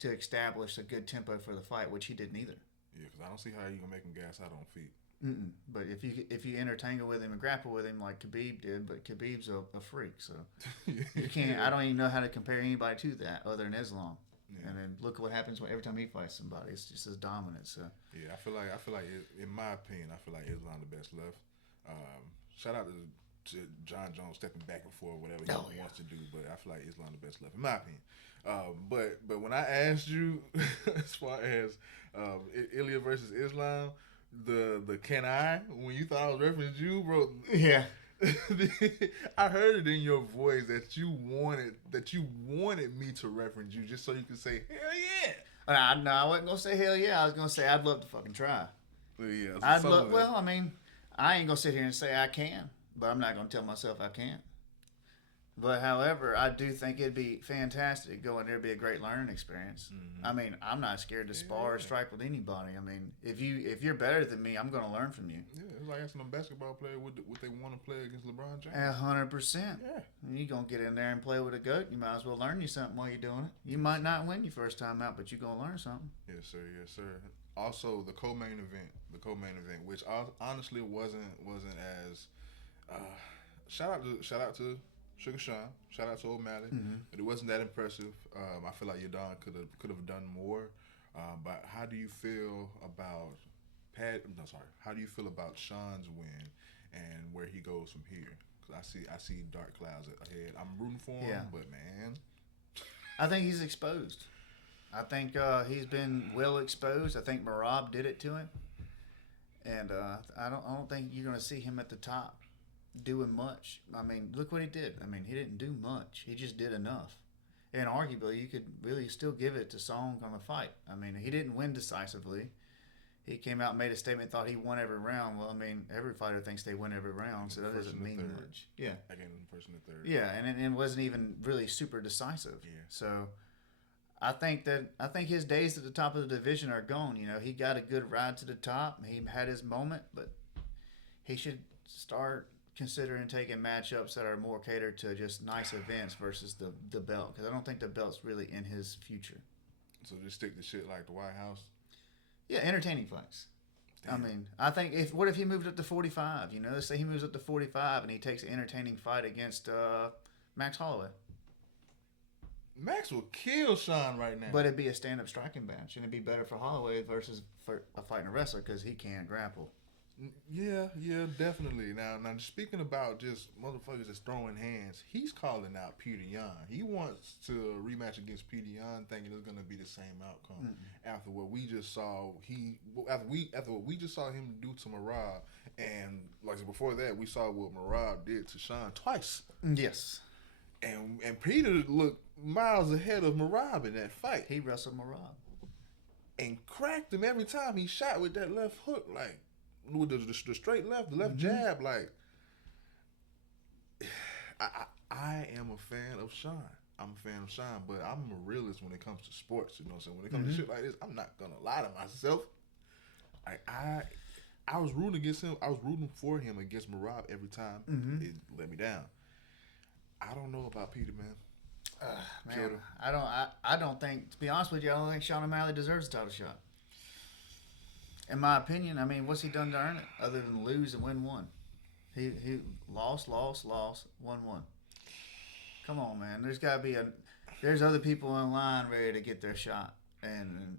to establish a good tempo for the fight, which he didn't either. Yeah, because I don't see how you can make him gas out on feet. But if you intertangle with him and grapple with him like Khabib did, but Khabib's a freak, so you can't. I don't even know how to compare anybody to that other than Islam. Yeah. And then look what happens every time he fights somebody. It's just as dominant. So yeah, I feel like in my opinion, I feel like Islam the best left. Shout out to John Jones stepping back and forth, whatever he wants to do, but I feel like Islam the best left in my opinion. But when I asked you as far as Ilya versus Islam, the can I, when you thought I was referencing you, bro, yeah. I heard it in your voice that you wanted me to reference you just so you could say hell yeah. No, I wasn't gonna say hell yeah. I was gonna say I'd love to fucking try. Yeah, well, I mean, I ain't gonna sit here and say I can, but I'm not gonna tell myself I can't. But however, I do think it'd be fantastic. Go in there, be a great learning experience. I mean, I'm not scared to spar or strike with anybody. I mean, if you're better than me, I'm gonna learn from you. Yeah, it's like asking a basketball player would they want to play against LeBron James. 100%. Yeah, you're gonna get in there and play with a goat. You might as well learn you something while you're doing it. You might not win your first time out, but you're gonna learn something. Yes, sir. Yes, sir. Also, the co-main event, which honestly wasn't as shout out to Sugar Sean, shout out to O'Malley, but it wasn't that impressive. I feel like Yadon could have done more. But how do you feel about how do you feel about Sean's win and where he goes from here? Because I see dark clouds ahead. I'm rooting for him, but man, I think he's exposed. I think he's been well exposed. I think Marab did it to him, and I don't think you're going to see him at the top doing much. I mean, look what he did. I mean, he didn't do much. He just did enough. And arguably, you could really still give it to Song on the fight. I mean, he didn't win decisively. He came out and made a statement, thought he won every round. Well, I mean, every fighter thinks they win every round, so that doesn't mean much. Yeah. Again, first and the third. Yeah, and it wasn't even really super decisive. Yeah. So I think his days at the top of the division are gone. You know, he got a good ride to the top. He had his moment, but he should start considering taking matchups that are more catered to just nice events versus the belt, because I don't think the belt's really in his future. So just stick to shit like the White House? Yeah, entertaining fights. I mean, I think what if he moved up to 45? You know, let's say he moves up to 45 and he takes an entertaining fight against Max Holloway. Max will kill Sean right now. But it'd be a stand-up striking match, and it'd be better for Holloway versus for a fighting a wrestler because he can't grapple. Yeah, definitely. Now, speaking about just motherfuckers that's throwing hands, he's calling out Peter Yan. He wants to rematch against Peter Yan, thinking it's gonna be the same outcome. After what we just saw, after what we just saw him do to Marab, and like before that, we saw what Marab did to Sean twice. Yes. And Peter looked miles ahead of Marab in that fight. He wrestled Marab and cracked him every time he shot with that left hook, like with the straight left, the left jab. Like, I am a fan of Sean. I'm a fan of Sean, but I'm a realist when it comes to sports. You know what I'm saying? When it comes to shit like this, I'm not gonna lie to myself. I was rooting against him. I was rooting for him against Marab every time. It let me down. I don't know about Peter, man. Man, I don't think, to be honest with you, I don't think Sean O'Malley deserves a title shot. In my opinion, I mean, what's he done to earn it other than lose and win one? He lost, won one. Come on, man. There's got to be there's other people in line ready to get their shot, and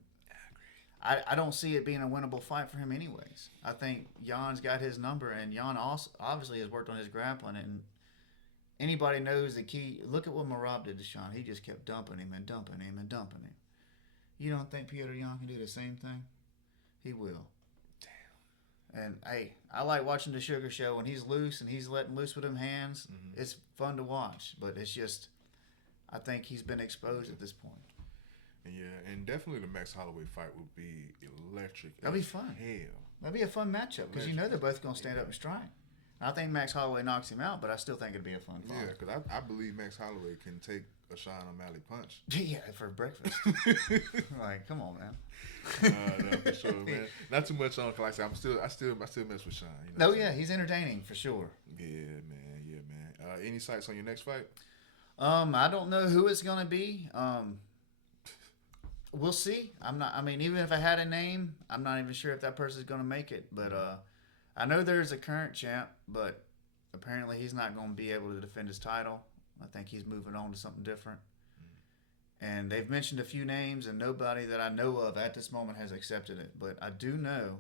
I don't see it being a winnable fight for him anyways. I think Jan's got his number, and Jan also obviously has worked on his grappling, and anybody knows the key. Look at what Marab did to Sean. He just kept dumping him and dumping him and dumping him. You don't think Petr Yan can do the same thing? He will. Damn. And, hey, I like watching the Sugar Show when he's loose and he's letting loose with them hands. It's fun to watch, but it's just, I think he's been exposed at this point. Yeah, and definitely the Max Holloway fight would be electric. That'd be fun. Hell. That'd be a fun matchup because you know they're both going to stand up and strike. I think Max Holloway knocks him out, but I still think it'd be a fun fight. Yeah, because I believe Max Holloway can take a Sean O'Malley punch. Yeah, for breakfast. Like, come on, man. No, for sure, man. Not too much on, like I said, I still mess with Sean. You know yeah, he's entertaining for sure. Yeah, man. Any sights on your next fight? I don't know who it's gonna be. We'll see. Even if I had a name, I'm not even sure if that person's gonna make it. But I know there's a current champ, but apparently he's not going to be able to defend his title. I think he's moving on to something different. And they've mentioned a few names, and nobody that I know of at this moment has accepted it. But I do know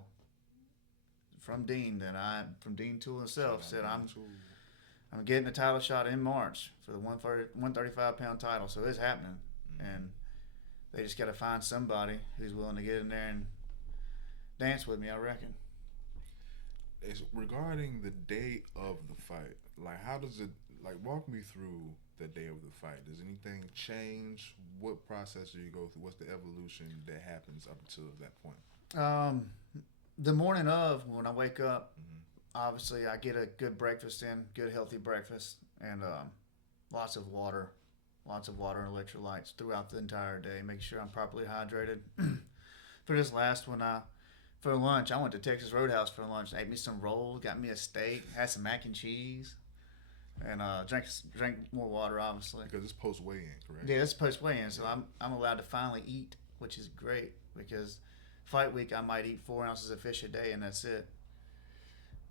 from Dean from Dean Toole himself, said I'm getting a title shot in March for the 135-pound title. So it's happening. And they just got to find somebody who's willing to get in there and dance with me, I reckon. It's regarding the day of the fight. Like, how does it, like, walk me through the day of the fight? Does anything change? What process do you go through? What's the evolution that happens up until that point? The morning of, when I wake up, obviously I get a good breakfast in, good healthy breakfast, and lots of water and electrolytes throughout the entire day. Make sure I'm properly hydrated. For this last one, for lunch, I went to Texas Roadhouse for lunch. Ate me some rolls, got me a steak, had some mac and cheese, and drank more water, obviously. Because it's post weigh-in, correct? Yeah, it's post weigh-in, so I'm allowed to finally eat, which is great because fight week I might eat 4 ounces of fish a day and that's it.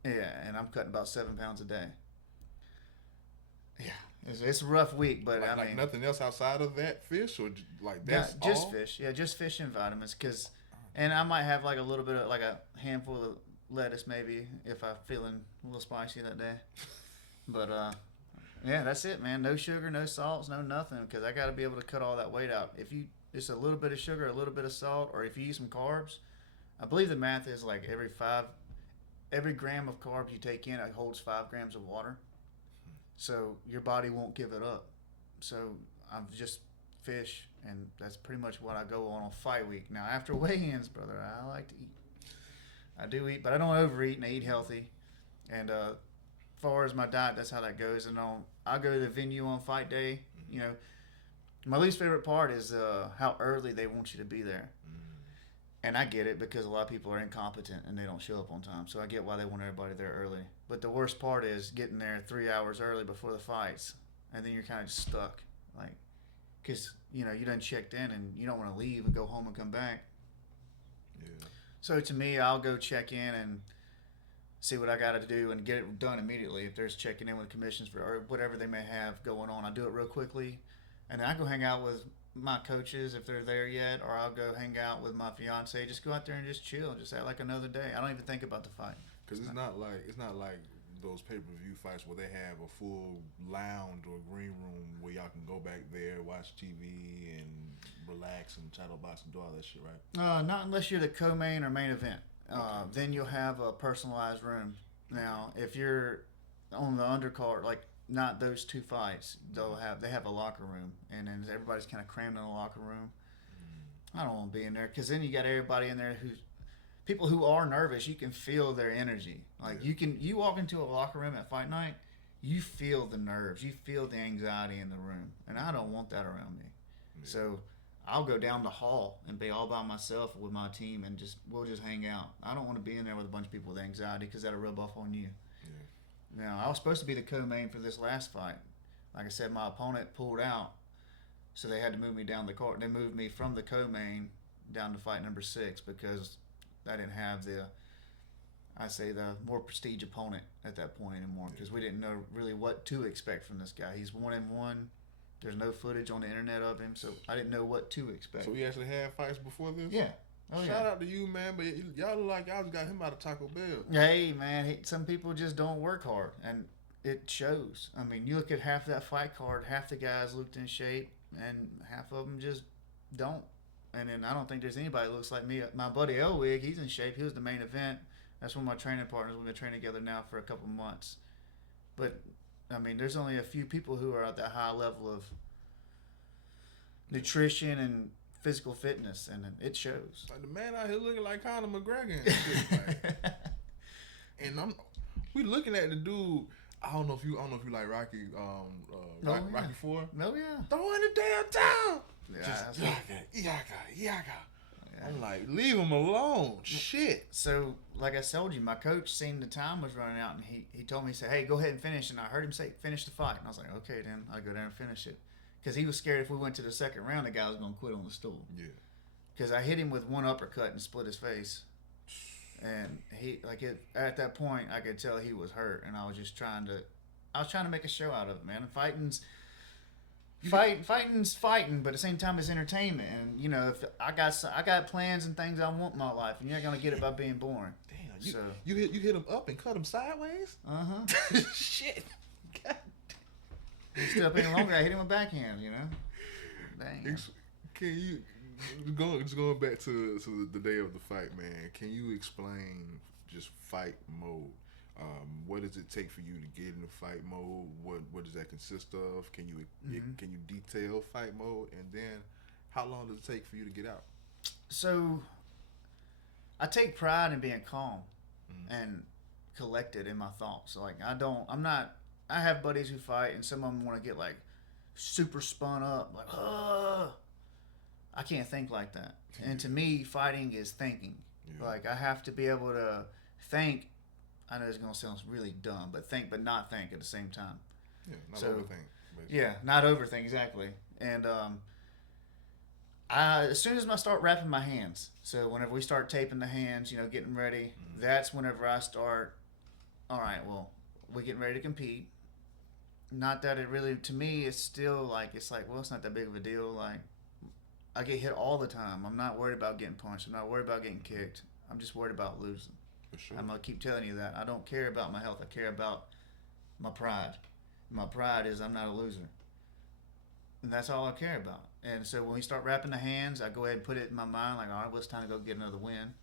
Yeah, and I'm cutting about 7 pounds a day. Yeah, it's a rough week, but like nothing else outside of that fish, or like that's just all? fish. Yeah, just fish and vitamins, and I might have like a little bit of like a handful of lettuce maybe if I'm feeling a little spicy that day. But yeah, that's it, man. No sugar, no salts, no nothing, because I got to be able to cut all that weight out. If you just a little bit of sugar, a little bit of salt, or if you eat some carbs, I believe the math is like every gram of carbs you take in, it holds 5 grams of water. So your body won't give it up. So I'm just fish, and that's pretty much what I go on fight week. Now after weigh-ins, brother, I like to eat. I do eat, but I don't overeat, and I eat healthy. And as far as my diet, that's how that goes. And I'll go to the venue on fight day. You know, my least favorite part is how early they want you to be there. And I get it because a lot of people are incompetent and they don't show up on time. So I get why they want everybody there early. But the worst part is getting there 3 hours early before the fights, and then you're kind of just stuck, like, because you done checked in and you don't want to leave and go home and come back. Yeah. So to me, I'll go check in and see what I got to do and get it done immediately. If there's checking in with commissions for or whatever they may have going on, I do it real quickly, and then I go hang out with my coaches if they're there yet, or I'll go hang out with my fiance. Just go out there and just chill, just act like another day. I don't even think about the fight. Because it's not like those pay per view fights where they have a full lounge or green room where y'all can go back there, watch TV, and relax and shadow box and do all that shit, right? Not unless you're the co-main or main event. Okay. Then you'll have a personalized room. Now, if you're on the undercard, like not those two fights, they have a locker room, and then everybody's kind of crammed in the locker room. I don't want to be in there because then you got everybody in there who's people who are nervous. You can feel their energy. Like you walk into a locker room at fight night, you feel the nerves, you feel the anxiety in the room, and I don't want that around me. Yeah. So I'll go down the hall and be all by myself with my team, and we'll just hang out. I don't want to be in there with a bunch of people with anxiety because that'll rub off on you. Yeah. Now I was supposed to be the co-main for this last fight. Like I said, my opponent pulled out, so they had to move me down the card. They moved me from the co-main down to fight number 6 because I didn't have the more prestige opponent at that point anymore because we didn't know really what to expect from this guy. He's 1-1. There's no footage on the internet of him, so I didn't know what to expect. So he actually had fights before this? Yeah. Shout out to you, man, but y'all look like y'all just got him out of Taco Bell. Hey, man, some people just don't work hard, and it shows. I mean, you look at half that fight card, half the guys looked in shape, and half of them just don't. And then I don't think there's anybody that looks like me. My buddy Elwig, he's in shape. He was the main event. That's one of my training partners. We've been training together now for a couple months. But, I mean, there's only a few people who are at that high level of nutrition and physical fitness, and it shows. Like the man out here looking like Conor McGregor and shit. Like. And we looking at the dude. I don't know if you like Rocky. Rocky 4. No, yeah. Throwing it downtown. Yeah, just yaka. I'm like, leave him alone. Shit. So, like I told you, my coach seen the time was running out, and he told me, he said, hey, go ahead and finish. And I heard him say, finish the fight. And I was like, okay, then I'll go down and finish it. Because he was scared if we went to the second round, the guy was going to quit on the stool. Yeah. Because I hit him with one uppercut and split his face. And at that point, I could tell he was hurt, and I was just trying to make a show out of it, man. And fighting's fighting, but at the same time, it's entertainment. And you know, if I got plans and things I want in my life, and you're not gonna get it by being boring. Damn, you hit him up and cut him sideways. Shit. God. He stood up any longer. I hit him with backhand. You know. Dang. Can you? Just going back to the day of the fight, man. Can you explain just fight mode? What does it take for you to get into fight mode? What does that consist of? Can you detail fight mode? And then how long does it take for you to get out? So I take pride in being calm and collected in my thoughts. So like I have buddies who fight, and some of them want to get like super spun up, like I can't think like that. And to me, fighting is thinking. Yeah. Like I have to be able to think. I know it's gonna sound really dumb, but think but not think at the same time. Yeah, not overthink. Basically. Yeah, not overthink, exactly. And as soon as I start wrapping my hands, so whenever we start taping the hands, you know, getting ready, that's whenever I start. All right, well, we're getting ready to compete. Not that it really, to me, it's still like well, it's not that big of a deal. Like I get hit all the time. I'm not worried about getting punched. I'm not worried about getting kicked. I'm just worried about losing. For sure. I'm going to keep telling you that. I don't care about my health. I care about my pride. My pride is I'm not a loser. And that's all I care about. And so when we start wrapping the hands, I go ahead and put it in my mind, like, all right, well, it's time to go get another win.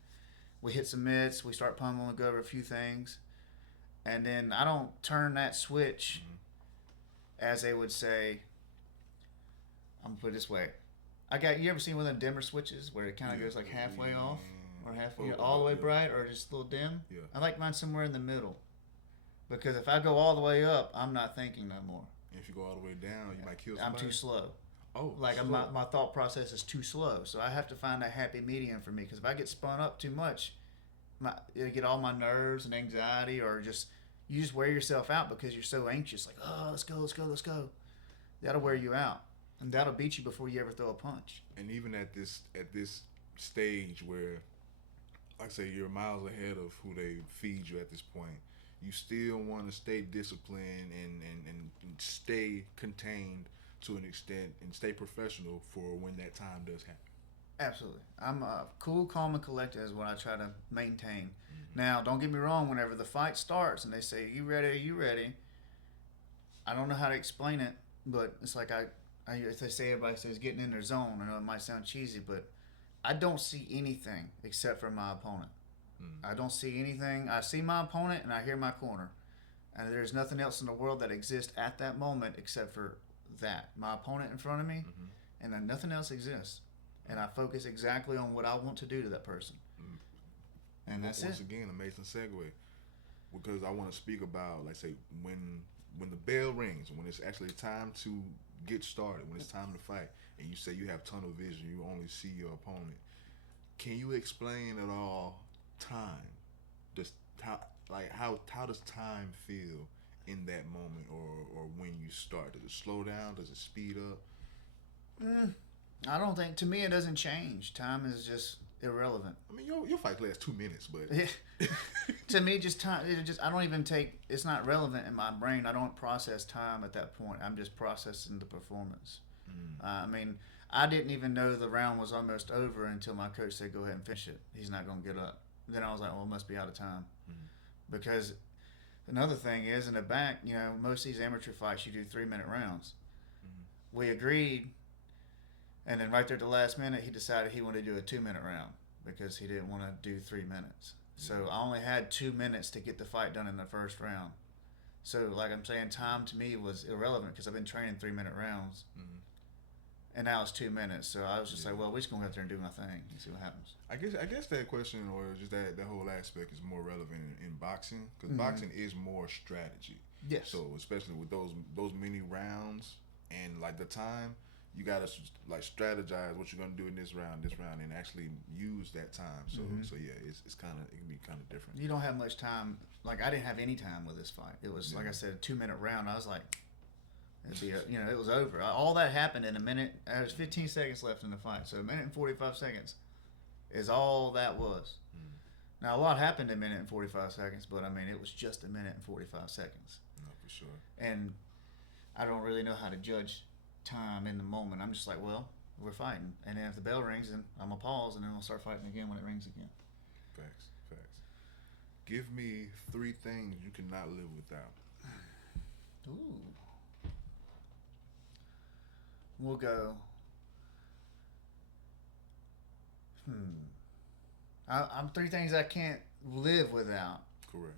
We hit some mitts. We start pummeling and go over a few things. And then I don't turn that switch, as they would say, I'm going to put it this way. You ever seen one of them dimmer switches where it kind of goes like halfway off? Or halfway all the way bright, or just a little dim. Yeah. I like mine somewhere in the middle, because if I go all the way up, I'm not thinking no more. And if you go all the way down, you might kill somebody. I'm too slow. Oh, like my thought process is too slow, so I have to find that happy medium for me. Because if I get spun up too much, it'll get all my nerves and anxiety, or you just wear yourself out because you're so anxious. Like, oh, let's go. That'll wear you out, and that'll beat you before you ever throw a punch. And even at this stage where like I say, you're miles ahead of who they feed you at this point. You still want to stay disciplined and stay contained to an extent and stay professional for when that time does happen. Absolutely. I'm cool, calm, and collected is what I try to maintain. Mm-hmm. Now, don't get me wrong. Whenever the fight starts and they say, "You ready? Are you ready?" I don't know how to explain it, but it's like as they say, everybody says getting in their zone. I know it might sound cheesy, but I don't see anything except for my opponent. Mm-hmm. I don't see anything. I see my opponent and I hear my corner, and there's nothing else in the world that exists at that moment except for that my opponent in front of me, Mm-hmm. and then nothing else exists. And I focus exactly on what I want to do to that person, and that's Once it. again, amazing segue because I want to speak about, like, say, when the bell rings, when it's actually time to get started, when it's time to fight, and you say you have tunnel vision, you only see your opponent. Can you explain at all time? Just how does time feel in that moment, or when you start? Does it slow down? Does it speed up? Mm, I don't think. To me, it doesn't change. Time is just irrelevant. I mean, your fight lasts 2 minutes, but To me, just time. It just I don't even take. It's not relevant in my brain. I don't process time at that point. I'm just processing the performance. I mean, I didn't even know the round was almost over until my coach said, "Go ahead and finish it. He's not going to get up." Then I was like, "Well, it must be out of time," because another thing is in the back. Most of these amateur fights, you do 3-minute rounds. We agreed, and then right there at the last minute, he decided he wanted to do a 2-minute round because he didn't want to do 3 minutes. So I only had 2 minutes to get the fight done in the first round. So, like I'm saying, time to me was irrelevant because I've been training 3-minute rounds, and now it's 2 minutes. So I was just like, well, we're just gonna go out there and do my thing and see what happens. I guess that question or just that whole aspect is more relevant in boxing because boxing is more strategy. Yes. So especially with those many rounds and like the time, you gotta like strategize what you're gonna do in this round, and actually use that time. So yeah, it can be kind of different. You don't have much time. Like I didn't have any time with this fight. It was like I said, a 2-minute round. I was like, it was over. All that happened in a minute. There's 15 seconds left in the fight, so a minute and 45 seconds is all that was. Now a lot happened in a minute and 45 seconds, but I mean it was just a minute and 45 seconds. No, for sure. And I don't really know how to judge time in the moment. I'm just like, well, we're fighting, and then if the bell rings, then I'm gonna pause, and then we'll start fighting again when it rings again. Facts. Give me 3 things you cannot live without. Ooh. We'll go. I'm 3 things I can't live without. Correct.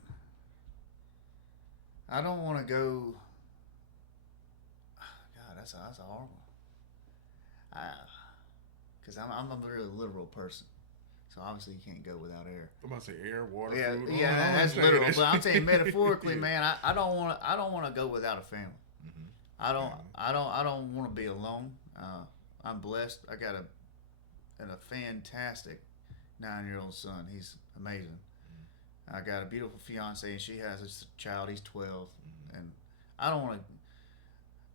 I don't want to go. God, that's a hard one. Because I'm a really literal person, so obviously you can't go without air. I'm about to say air, water, Yeah, food. yeah, that's literal. But I'm saying metaphorically, Yeah. man. I don't want to go without a family. Mm-hmm. I don't want to be alone. I'm blessed. I got a fantastic 9-year-old son. He's amazing. I got a beautiful fiance, and she has a child. He's 12, and I don't want to.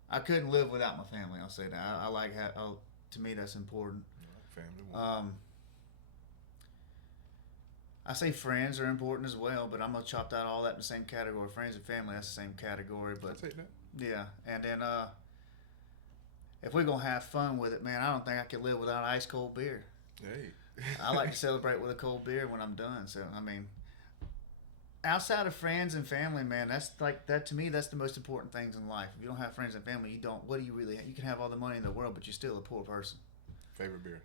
I couldn't live without my family. I'll say that. I like how. To me, that's important. Family. I say friends are important as well, but I'm gonna chop that all that in the same category. Friends and family, that's the same category. But I'll take that. yeah, and then if we're gonna have fun with it, man, I don't think I could live without ice cold beer. Hey. I like to celebrate with a cold beer when I'm done. So I mean, outside of friends and family, man, that's like that to me. That's the most important things in life. If you don't have friends and family, you don't. What do you really have? You can have all the money in the world, but you're still a poor person. Favorite beer?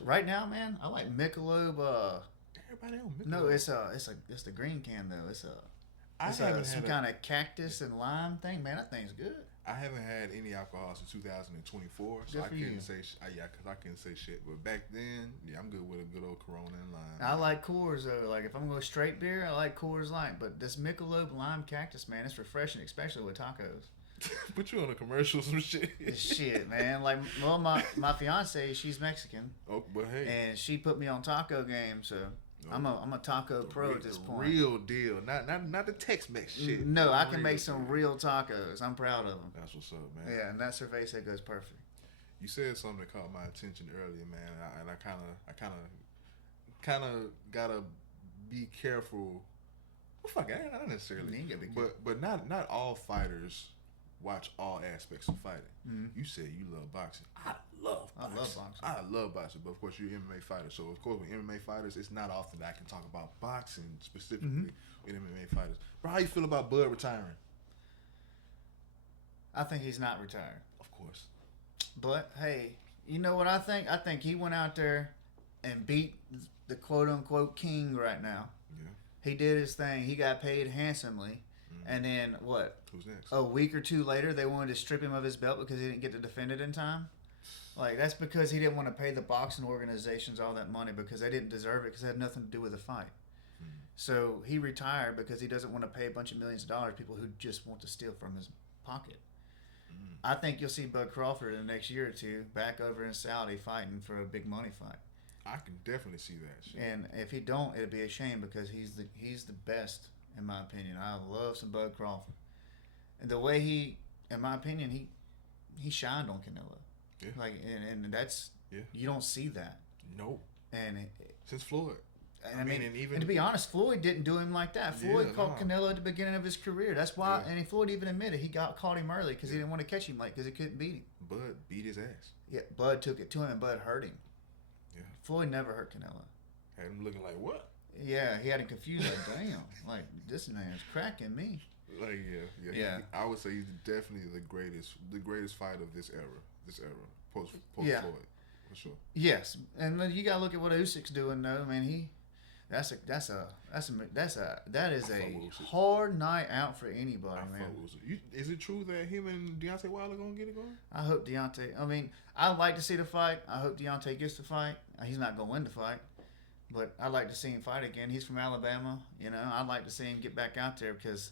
Right now, man, I like Michelob. Everybody on Michelob. No, it's the green can though. I haven't some had kind of cactus and lime thing. Man, that thing's good. I haven't had any alcohol since 2024, so Good I for you. couldn't say because I couldn't say shit. But back then, yeah, I'm good with a good old Corona and lime. I like Coors though. Like if I'm going straight beer, I like Coors Light. But this Michelob lime cactus, man, it's refreshing, especially with tacos. Put you on a commercial, some shit. Shit, man. Like, well, my fiance, she's Mexican, Oh, but hey, and she put me on taco game, so I'm a taco pro at this point. Real deal, not the Tex-Mex shit. No, I The can real make some deal. real tacos. I'm proud of them. That's what's up, man. Yeah, and that cerveza goes perfect. You said something that caught my attention earlier, man, and I kind of kind of gotta be careful. Well, fuck, not necessarily, You gotta be careful. but not all fighters watch all aspects of fighting. Mm-hmm. You said you love boxing. I love boxing. I love boxing, but of course you're an MMA fighter. So of course with MMA fighters, it's not often that I can talk about boxing specifically with MMA fighters. Bro, how you feel about Bud retiring? I think he's not retired. Of course. But hey, you know what I think? I think he went out there and beat the quote unquote king right now. Yeah. He did his thing. He got paid handsomely. And then what? Who's next? A week or two later, they wanted to strip him of his belt because he didn't get to defend it in time. Like, that's because he didn't want to pay the boxing organizations all that money because they didn't deserve it because it had nothing to do with the fight. So he retired because he doesn't want to pay a bunch of millions of dollars to people who just want to steal from his pocket. I think you'll see Bud Crawford in the next year or two back over in Saudi fighting for a big money fight. I can definitely see that shit. And if he don't, it'll be a shame because he's the best, in my opinion. I love some Bud Crawford. And the way he, in my opinion, he shined on Canelo. Yeah. Like, and that's, you don't see that. No. And since Floyd. I mean, and to be honest, Floyd didn't do him like that. Floyd caught Canelo at the beginning of his career. That's why, and Floyd even admitted he caught him early because he didn't want to catch him late because he couldn't beat him. Bud beat his ass. Yeah, Bud took it to him and Bud hurt him. Yeah. Floyd never hurt Canelo. Had him looking like, what? Yeah, he had him confused like, damn, like, this man's cracking me. Like, yeah. I would say he's definitely the greatest fighter of this era, post Floyd, for sure. Yes, and then you gotta look at what Usyk's doing though. I mean, that is a hard night out for anybody, man. Is it true that him and Deontay Wilder gonna get it going? I hope Deontay. I mean, I'd like to see the fight. I hope Deontay gets the fight. He's not gonna win the fight, but I'd like to see him fight again. He's from Alabama, you know. I'd like to see him get back out there because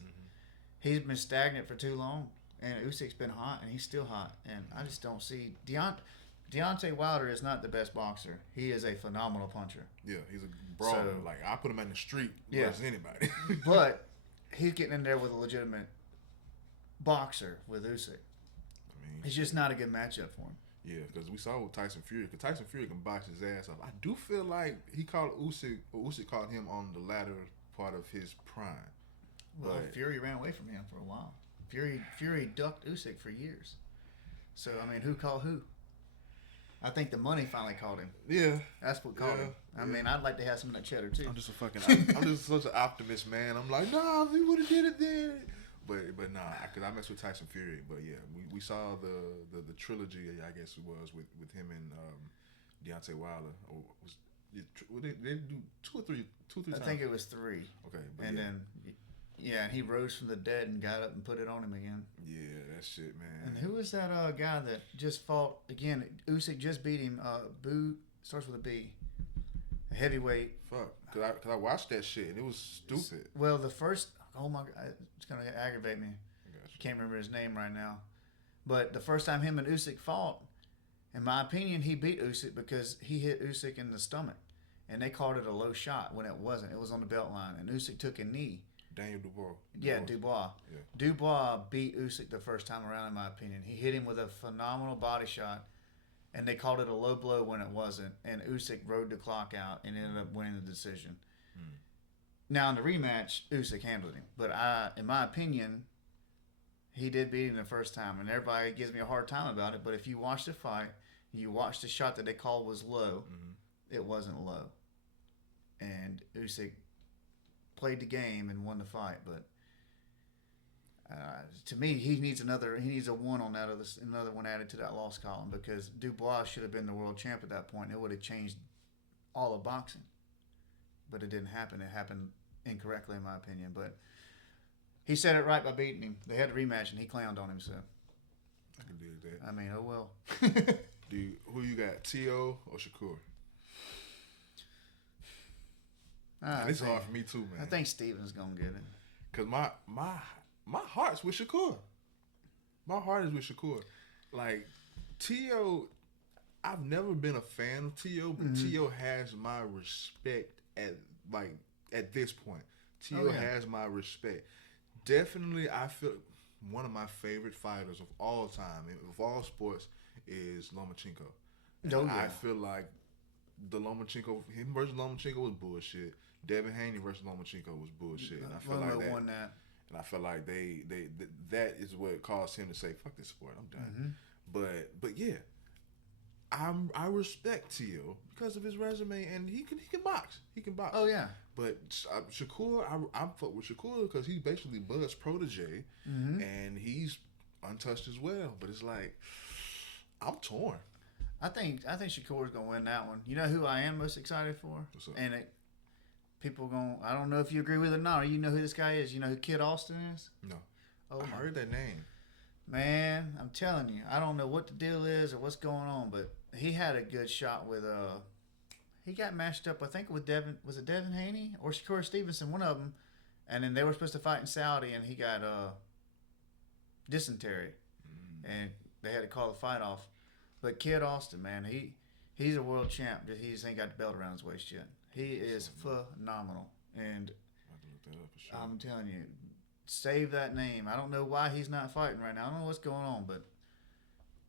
he's been stagnant for too long, and Usyk's been hot, and he's still hot, and I just don't see Deontay Wilder is not the best boxer. He is a phenomenal puncher. Yeah, he's a brawler. Like, I put him in the street versus anybody. But he's getting in there with a legitimate boxer with Usyk. I mean, it's just not a good matchup for him. Yeah, because we saw with Tyson Fury. Because Tyson Fury can box his ass off. I do feel like he caught Usyk caught him on the latter part of his prime. Well, Fury ran away from him for a while. Fury ducked Usyk for years. So, I mean, who caught who? I think the money finally caught him. Yeah. That's what caught him. I mean, I'd like to have some of that cheddar, too. I'm just such an optimist, man. I'm like, nah, we would have did it then. But nah, because I mess with Tyson Fury. But yeah, we saw the trilogy, I guess it was, with him and Deontay Wilder. Or they do two or three times? I think it was 3. Okay. And then, and he rose from the dead and got up and put it on him again. Yeah, that shit, man. And who was that guy that just fought again? Usyk just beat him. Starts with a B. A heavyweight. Fuck, cause I watched that shit and it was stupid. Well, the first, oh my god, it's gonna aggravate me. I can't remember his name right now. But the first time him and Usyk fought, in my opinion, he beat Usyk because he hit Usyk in the stomach, and they called it a low shot when it wasn't. It was on the belt line, and Usyk took a knee. Daniel Dubois. Dubois. Yeah. Dubois beat Usyk the first time around, in my opinion. He hit him with a phenomenal body shot, and they called it a low blow when it wasn't. And Usyk rode the clock out and ended up winning the decision. Now, in the rematch, Usyk handled him. But in my opinion, he did beat him the first time. And everybody gives me a hard time about it. But if you watch the fight, you watch the shot that they called was low, it wasn't low. And Usyk played the game and won the fight, but to me, he needs a one on that, another one added to that loss column, because Dubois should have been the world champ at that point. It would have changed all of boxing, but it didn't happen. It happened incorrectly, in my opinion. But he said it right by beating him. They had a rematch, and he clowned on him. So I can dig that. I mean, oh well. Who you got, T.O. or Shakur? It's hard for me too, man. I think Steven's gonna get it. Cause my heart's with Shakur. My heart is with Shakur. Like, T.O., I've never been a fan of T.O., but T.O. has my respect at this point. T.O. has my respect. Definitely, I feel one of my favorite fighters of all time, of all sports, is Lomachenko. I feel like the Lomachenko, him versus Lomachenko was bullshit. Devin Haney versus Lomachenko was bullshit. And I feel like that. Won that. And I feel like that is what caused him to say, "Fuck this sport, I'm done." But yeah, I respect Teal because of his resume, and he can box. He can box. Oh yeah. But Shakur, I fuck with Shakur because he's basically Bud's protege, and he's untouched as well. But it's like I'm torn. I think Shakur's gonna win that one. You know who I am most excited for? What's up? And people going. I don't know if you agree with it or not. Or you know who this guy is? You know who Kid Austin is? No. Oh, I heard that name. Man, I'm telling you, I don't know what the deal is or what's going on, but he had a good shot with he got matched up, I think, with Devin Haney or Shakur Stevenson, one of them, and then they were supposed to fight in Saudi, and he got dysentery, and they had to call the fight off. But Kid Austin, man, he's a world champ. He just ain't got the belt around his waist yet. He is phenomenal, and I have to look that up for sure. I'm telling you, save that name. I don't know why he's not fighting right now. I don't know what's going on, but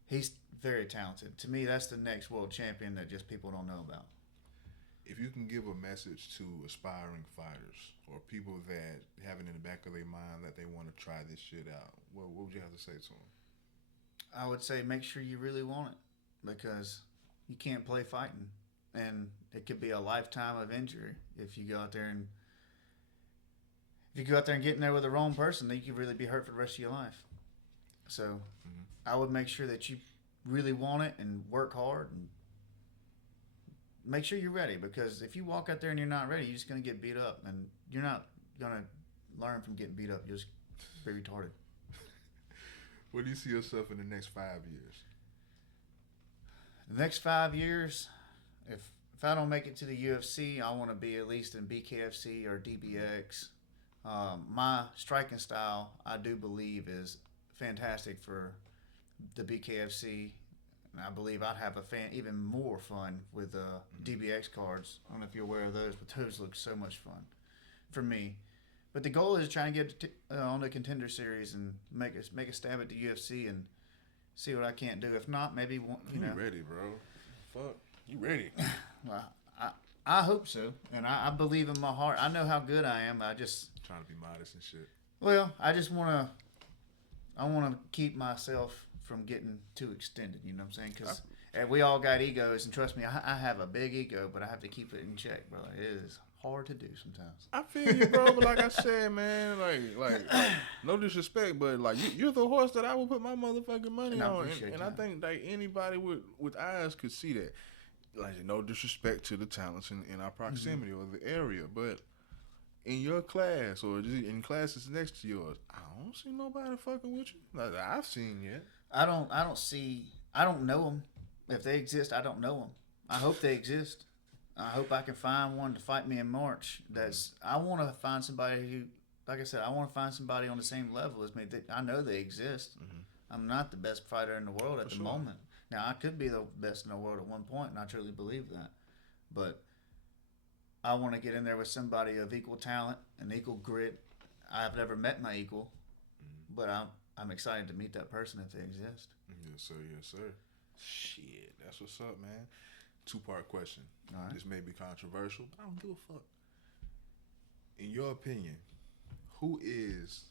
he's very talented. To me, that's the next world champion that just people don't know about. If you can give a message to aspiring fighters or people that have it in the back of their mind that they want to try this shit out, what would you have to say to them? I would say make sure you really want it, because you can't play fighting, and it could be a lifetime of injury if you go out there and get in there with the wrong person. Then you could really be hurt for the rest of your life. So I would make sure that you really want it and work hard and make sure you're ready, because if you walk out there and you're not ready, you're just going to get beat up, and you're not going to learn from getting beat up. You'll just be retarded. Where do you see yourself in the next 5 years? The next 5 years, if I don't make it to the UFC, I want to be at least in BKFC or DBX. My striking style, I do believe, is fantastic for the BKFC. And I believe I'd have even more fun with DBX cards. I don't know if you're aware of those, but those look so much fun for me. But the goal is trying to get on the Contender Series and make a stab at the UFC and see what I can't do. If not, maybe you know. You ready, bro? Fuck, you ready? Well, I hope so, and I believe in my heart. I know how good I am. I just trying to be modest and shit. Well, I just want to keep myself from getting too extended. You know what I'm saying? Because we all got egos, and trust me, I have a big ego, but I have to keep it in check, brother. It is hard to do sometimes. I feel you, bro, but like I said, man, like no disrespect, but like you're the horse that I would put my motherfucking money on, and I think like anybody with eyes could see that. Like, no disrespect to the talents in our proximity or the area, but in your class or just in classes next to yours, I don't see nobody fucking with you like I've seen yet. I don't know them. If they exist, I don't know them. I hope they exist. I hope I can find one to fight me in March. I want to find somebody who, like I said, I want to find somebody on the same level as me. I know they exist. I'm not the best fighter in the world at the moment. Now, I could be the best in the world at one point, and I truly believe that. But I want to get in there with somebody of equal talent and equal grit. I have never met my equal, but I'm excited to meet that person if they exist. Yes, sir. Yes, sir. Shit, that's what's up, man. 2-part question. All right. This may be controversial, but I don't give a fuck. In your opinion, who is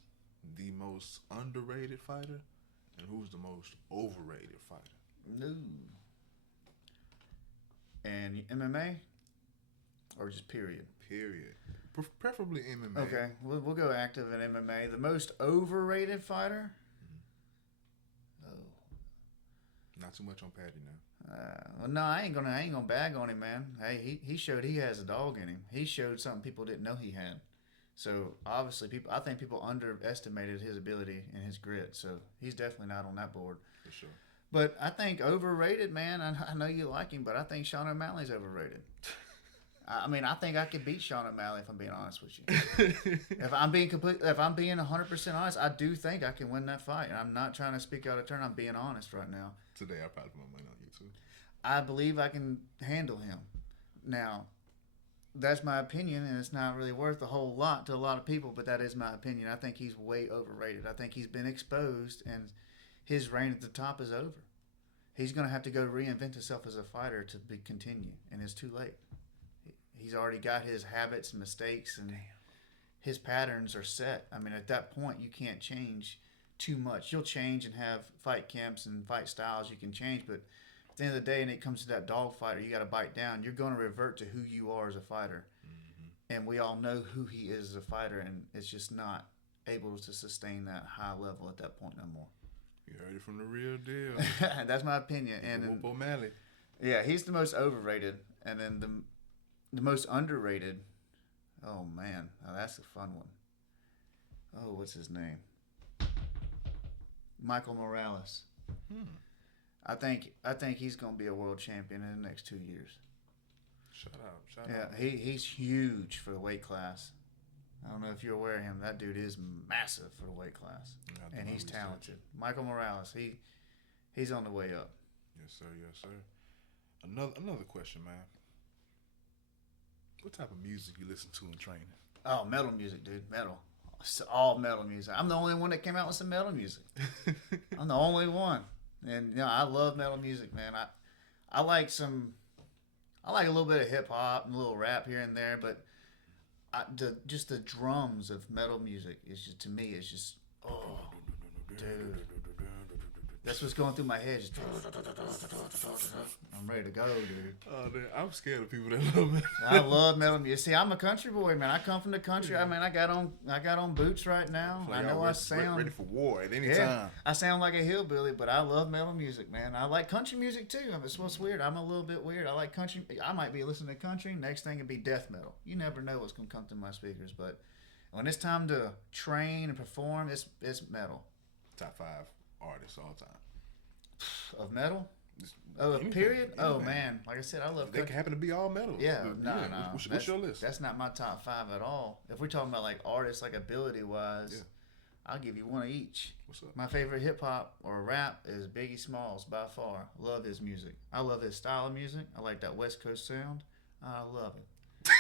the most underrated fighter and who's the most overrated fighter? No. And MMA? Or just period? Period. Preferably MMA. Okay, we'll go active in MMA. The most overrated fighter? Not too much on Patty now. Well, no, I ain't gonna bag on him, man. Hey, he showed he has a dog in him. He showed something people didn't know he had. So obviously, I think people underestimated his ability and his grit. So he's definitely not on that board. For sure. But I think overrated, man. I know you like him, but I think Sean O'Malley's overrated. I mean, I think I could beat Sean O'Malley if I'm being honest with you. If I'm being 100% honest, I do think I can win that fight. And I'm not trying to speak out of turn. I'm being honest right now. Today, I probably put my money on you too. I believe I can handle him. Now, that's my opinion, and it's not really worth a whole lot to a lot of people, but that is my opinion. I think he's way overrated. I think he's been exposed, and his reign at the top is over. he's going to have to go reinvent himself as a fighter to continue, and it's too late. He's already got his habits and mistakes, and his patterns are set. I mean, at that point, you can't change too much. You'll change and have fight camps and fight styles you can change, but at the end of the day, when it comes to that dog fighter, you got to bite down. You're going to revert to who you are as a fighter, and we all know who he is as a fighter, and it's just not able to sustain that high level at that point no more. You heard it from the real deal. That's my opinion. And Whoop O'Malley. Yeah, he's the most overrated, and then the most underrated. Oh man, now that's a fun one. Oh, what's his name? Michael Morales. I think he's gonna be a world champion in the next 2 years. Shout out. Yeah, he's huge for the weight class. I don't know if you're aware of him. That dude is massive for the weight class, and he's talented. Michael Morales, he's on the way up. Yes, sir. Another question, man. What type of music you listen to in training? Oh, metal music, dude. Metal. It's all metal music. I'm the only one that came out with some metal music. I'm the only one. And, I love metal music, man. I like a little bit of hip-hop and a little rap here and there, but just the drums of metal music is just, to me, it's just, oh, dude. That's what's going through my head. Just, I'm ready to go, dude. Oh, man, I'm scared of people that love metal. I love metal music. See, I'm a country boy, man. I come from the country. I mean, I got on boots right now. Like I know I sound ready for war at any time. Yeah, I sound like a hillbilly, but I love metal music, man. I like country music too. I mean, it's what's weird. I'm a little bit weird. I like country. I might be listening to country. Next thing would be death metal. You never know what's gonna come through my speakers, but when it's time to train and perform, it's metal. Top 5 artists all time. Of metal? Oh, period? Oh, man. Like I said, I love They can happen to be all metal. Yeah, no. What's your list? That's not my top 5 at all. If we're talking about like artists, like ability-wise, I'll give you one of each. What's up? My favorite hip-hop or rap is Biggie Smalls by far. Love his music. I love his style of music. I like that West Coast sound. I love it.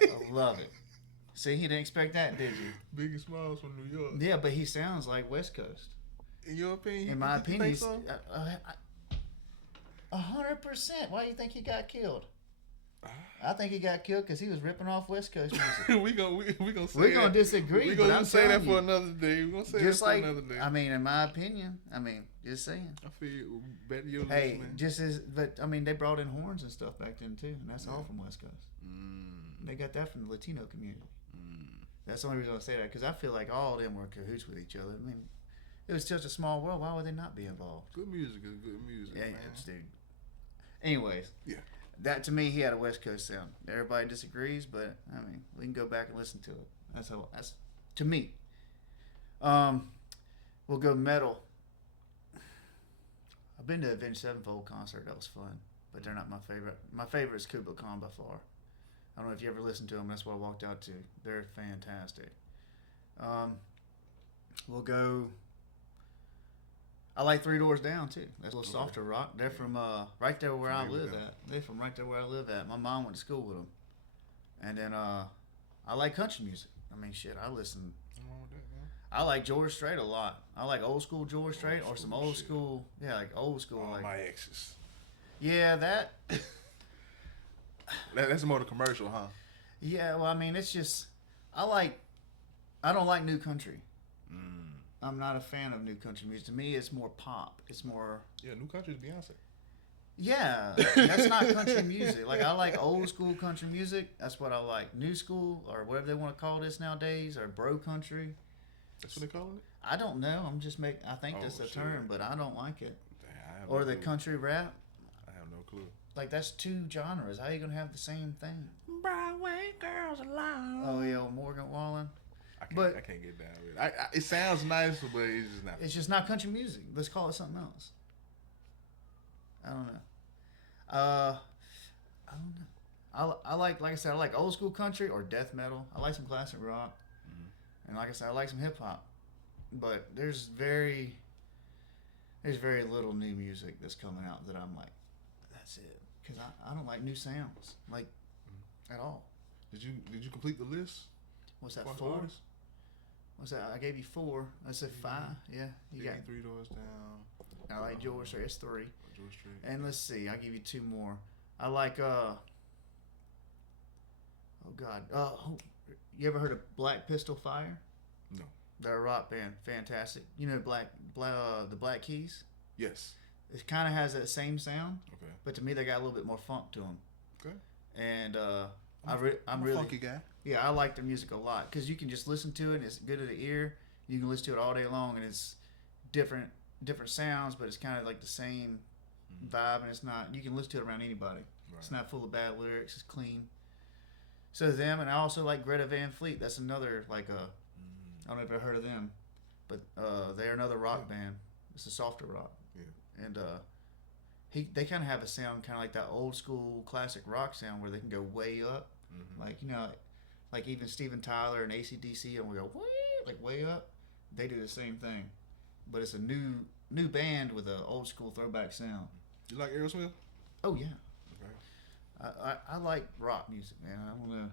I love it. See, he didn't expect that, did you? Biggie Smalls from New York. Yeah, but he sounds like West Coast. In your opinion? In my opinion, think so? 100%. Why do you think he got killed? I think he got killed because he was ripping off West Coast music. we gonna say We're gonna disagree. We're but gonna I'm say that telling for you, another day. We're gonna say just that like, for another day. I mean, in my opinion, just saying. I feel better your Hey, list, man. just as, but I mean, they brought in horns and stuff back then too, and that's all from West Coast. They got that from the Latino community. That's the only reason I say that, because I feel like all of them were cahoots with each other. I mean, it was such a small world. Why would they not be involved? Good music is good music, Yeah, man. dude. Anyways, Yeah. that to me, he had a West Coast sound. Everybody disagrees, but I mean, we can go back and listen to it. That's to me. We'll go metal. I've been to a Avenged Sevenfold concert. That was fun, but they're not my favorite. My favorite is Kubla Khan by far. I don't know if you ever listened to them. That's what I walked out to. They're fantastic. We'll go. I like Three Doors Down too. That's a little softer rock. They're from right there where I live at. They're from right there where I live at. My mom went to school with them. And then I like country music. I mean, shit, I listen. What's wrong with that, man? I like George Strait a lot. I like old school George Strait or some old shit. school, like old school. All like my exes. yeah, that. That's more the commercial, huh? Yeah, well, I mean, it's just I don't like new country. I'm not a fan of new country music. To me, it's more pop. It's more. Yeah, new country is Beyonce. Yeah, that's not country music. Like, I like old school country music. That's what I like. New school, or whatever they want to call this nowadays, or bro country. That's what they calling it? I don't know. I think that's a shit. term, but I don't like it. Damn, I have Or no the clue. country rap. I have no clue. Like, that's 2 genres. How are you going to have the same thing? Broadway girls alone. Oh, yeah, Morgan Wallen. I can't get down with it. It sounds nice, but it's just not. It's just not country music. Let's call it something else. I don't know. I don't know. Like I said, I like old school country or death metal. I like some classic rock, and like I said, I like some hip hop. But there's very little new music that's coming out that I'm like, that's it, because I don't like new sounds like at all. Did you complete the list? What's that, Fuck 4? artists? What's that? I gave you 4. I said 5. Yeah, you got Three Doors Down. I like George Strait. It's 3. George Strait. And let's see. I'll give you 2 more. I like oh God. You ever heard of Black Pistol Fire? No. They're a rock band. Fantastic. You know the Black Keys? Yes. It kind of has that same sound. Okay. But to me, they got a little bit more funk to them. Okay. And I'm a really funky guy. Yeah, I like their music a lot because you can just listen to it and it's good to the ear. You can listen to it all day long and it's different sounds, but it's kind of like the same vibe, and it's not. You can listen to it around anybody. Right. It's not full of bad lyrics. It's clean. So them, and I also like Greta Van Fleet. That's another I don't know if you've heard of them, but they're another rock band. It's a softer rock. Yeah. And they kind of have a sound kind of like that old school classic rock sound where they can go way up, like like even Steven Tyler and AC/DC, and we go way up. They do the same thing, but it's a new band with an old school throwback sound. You like Aerosmith? Oh yeah. Okay. I like rock music, man. I don't know.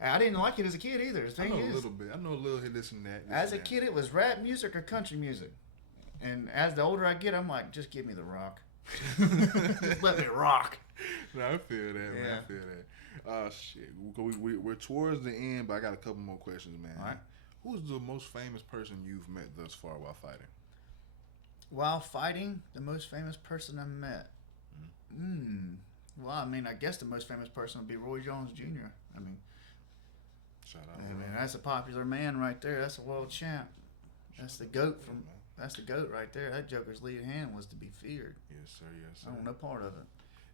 I didn't like it as a kid either. I know a little bit. I know a little hit this and that. As a kid, it was rap music or country music. And as the older I get, I'm like, just give me the rock. Just let me rock. No, I feel that, man. I feel that. Oh, shit. We're towards the end, but I got a couple more questions, man. All right. Who's the most famous person you've met thus far while fighting? While fighting, the most famous person I met? Well, I mean, I guess the most famous person would be Roy Jones Jr. I mean, shout out. I mean, that's a popular man right there. That's a world champ. That's the GOAT from... That's the GOAT right there. That Joker's lead hand was to be feared. Yes, sir. Yes, sir. I don't know part of it.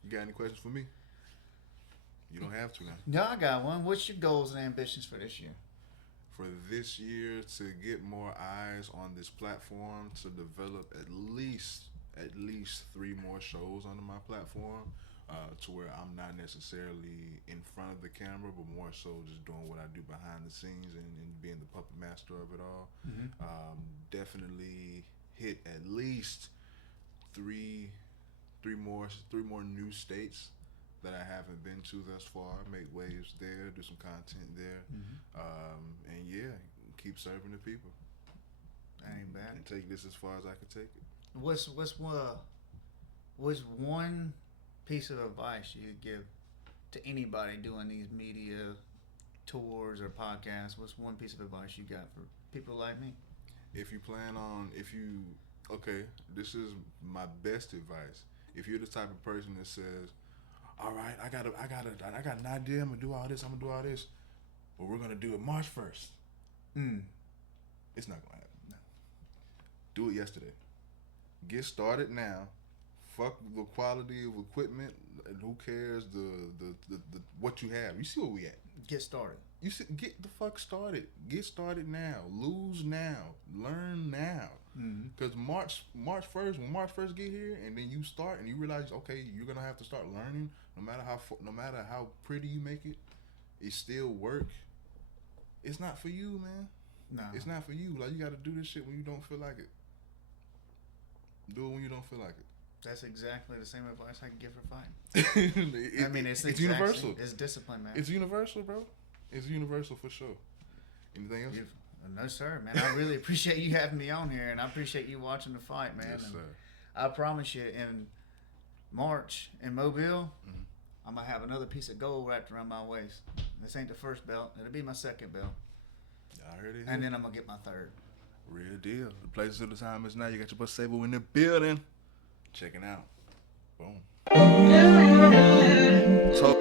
You got any questions for me? You don't have to now. No, I got one. What's your goals and ambitions for this year? For this year, to get more eyes on this platform, to develop at least 3 more shows under my platform, to where I'm not necessarily in front of the camera, but more so just doing what I do behind the scenes and being the puppet master of it all. Definitely hit at least three more new states that I haven't been to thus far. Make waves there, do some content there, and keep serving the people. That ain't bad. And take this as far as I can take it. What's one piece of advice you give to anybody doing these media tours or podcasts? What's one piece of advice you got for people like me? This is my best advice. If you're the type of person that says, all right, I got an idea, I'm gonna do all this, but we're gonna do it March 1st. It's not gonna happen. No. Do it yesterday. Get started now. Fuck the quality of equipment, and who cares the what you have. You see where we at. Get started. You see, get the fuck started. Get started now. Lose now. Learn now. Because March 1st, when March 1st get here, and then you start and you realize, okay, you're gonna have to start learning. No matter how pretty you make it, it's still work. It's not for you, man. Nah. It's not for you. Like, you got to do this shit when you don't feel like it. Do it when you don't feel like it. That's exactly the same advice I can give for fighting. I mean, it's universal. It's discipline, man. It's universal, bro. It's universal for sure. Anything else? No, sir, man. I really appreciate you having me on here, and I appreciate you watching the fight, man. Yes, sir. I promise you, in March in Mobile, I'm going to have another piece of gold wrapped around my waist. This ain't the first belt. It'll be my second belt. I heard it. And then I'm going to get my third. Real deal. The places of the time is now. You got your boy Sable in the building. Checking out. Boom. So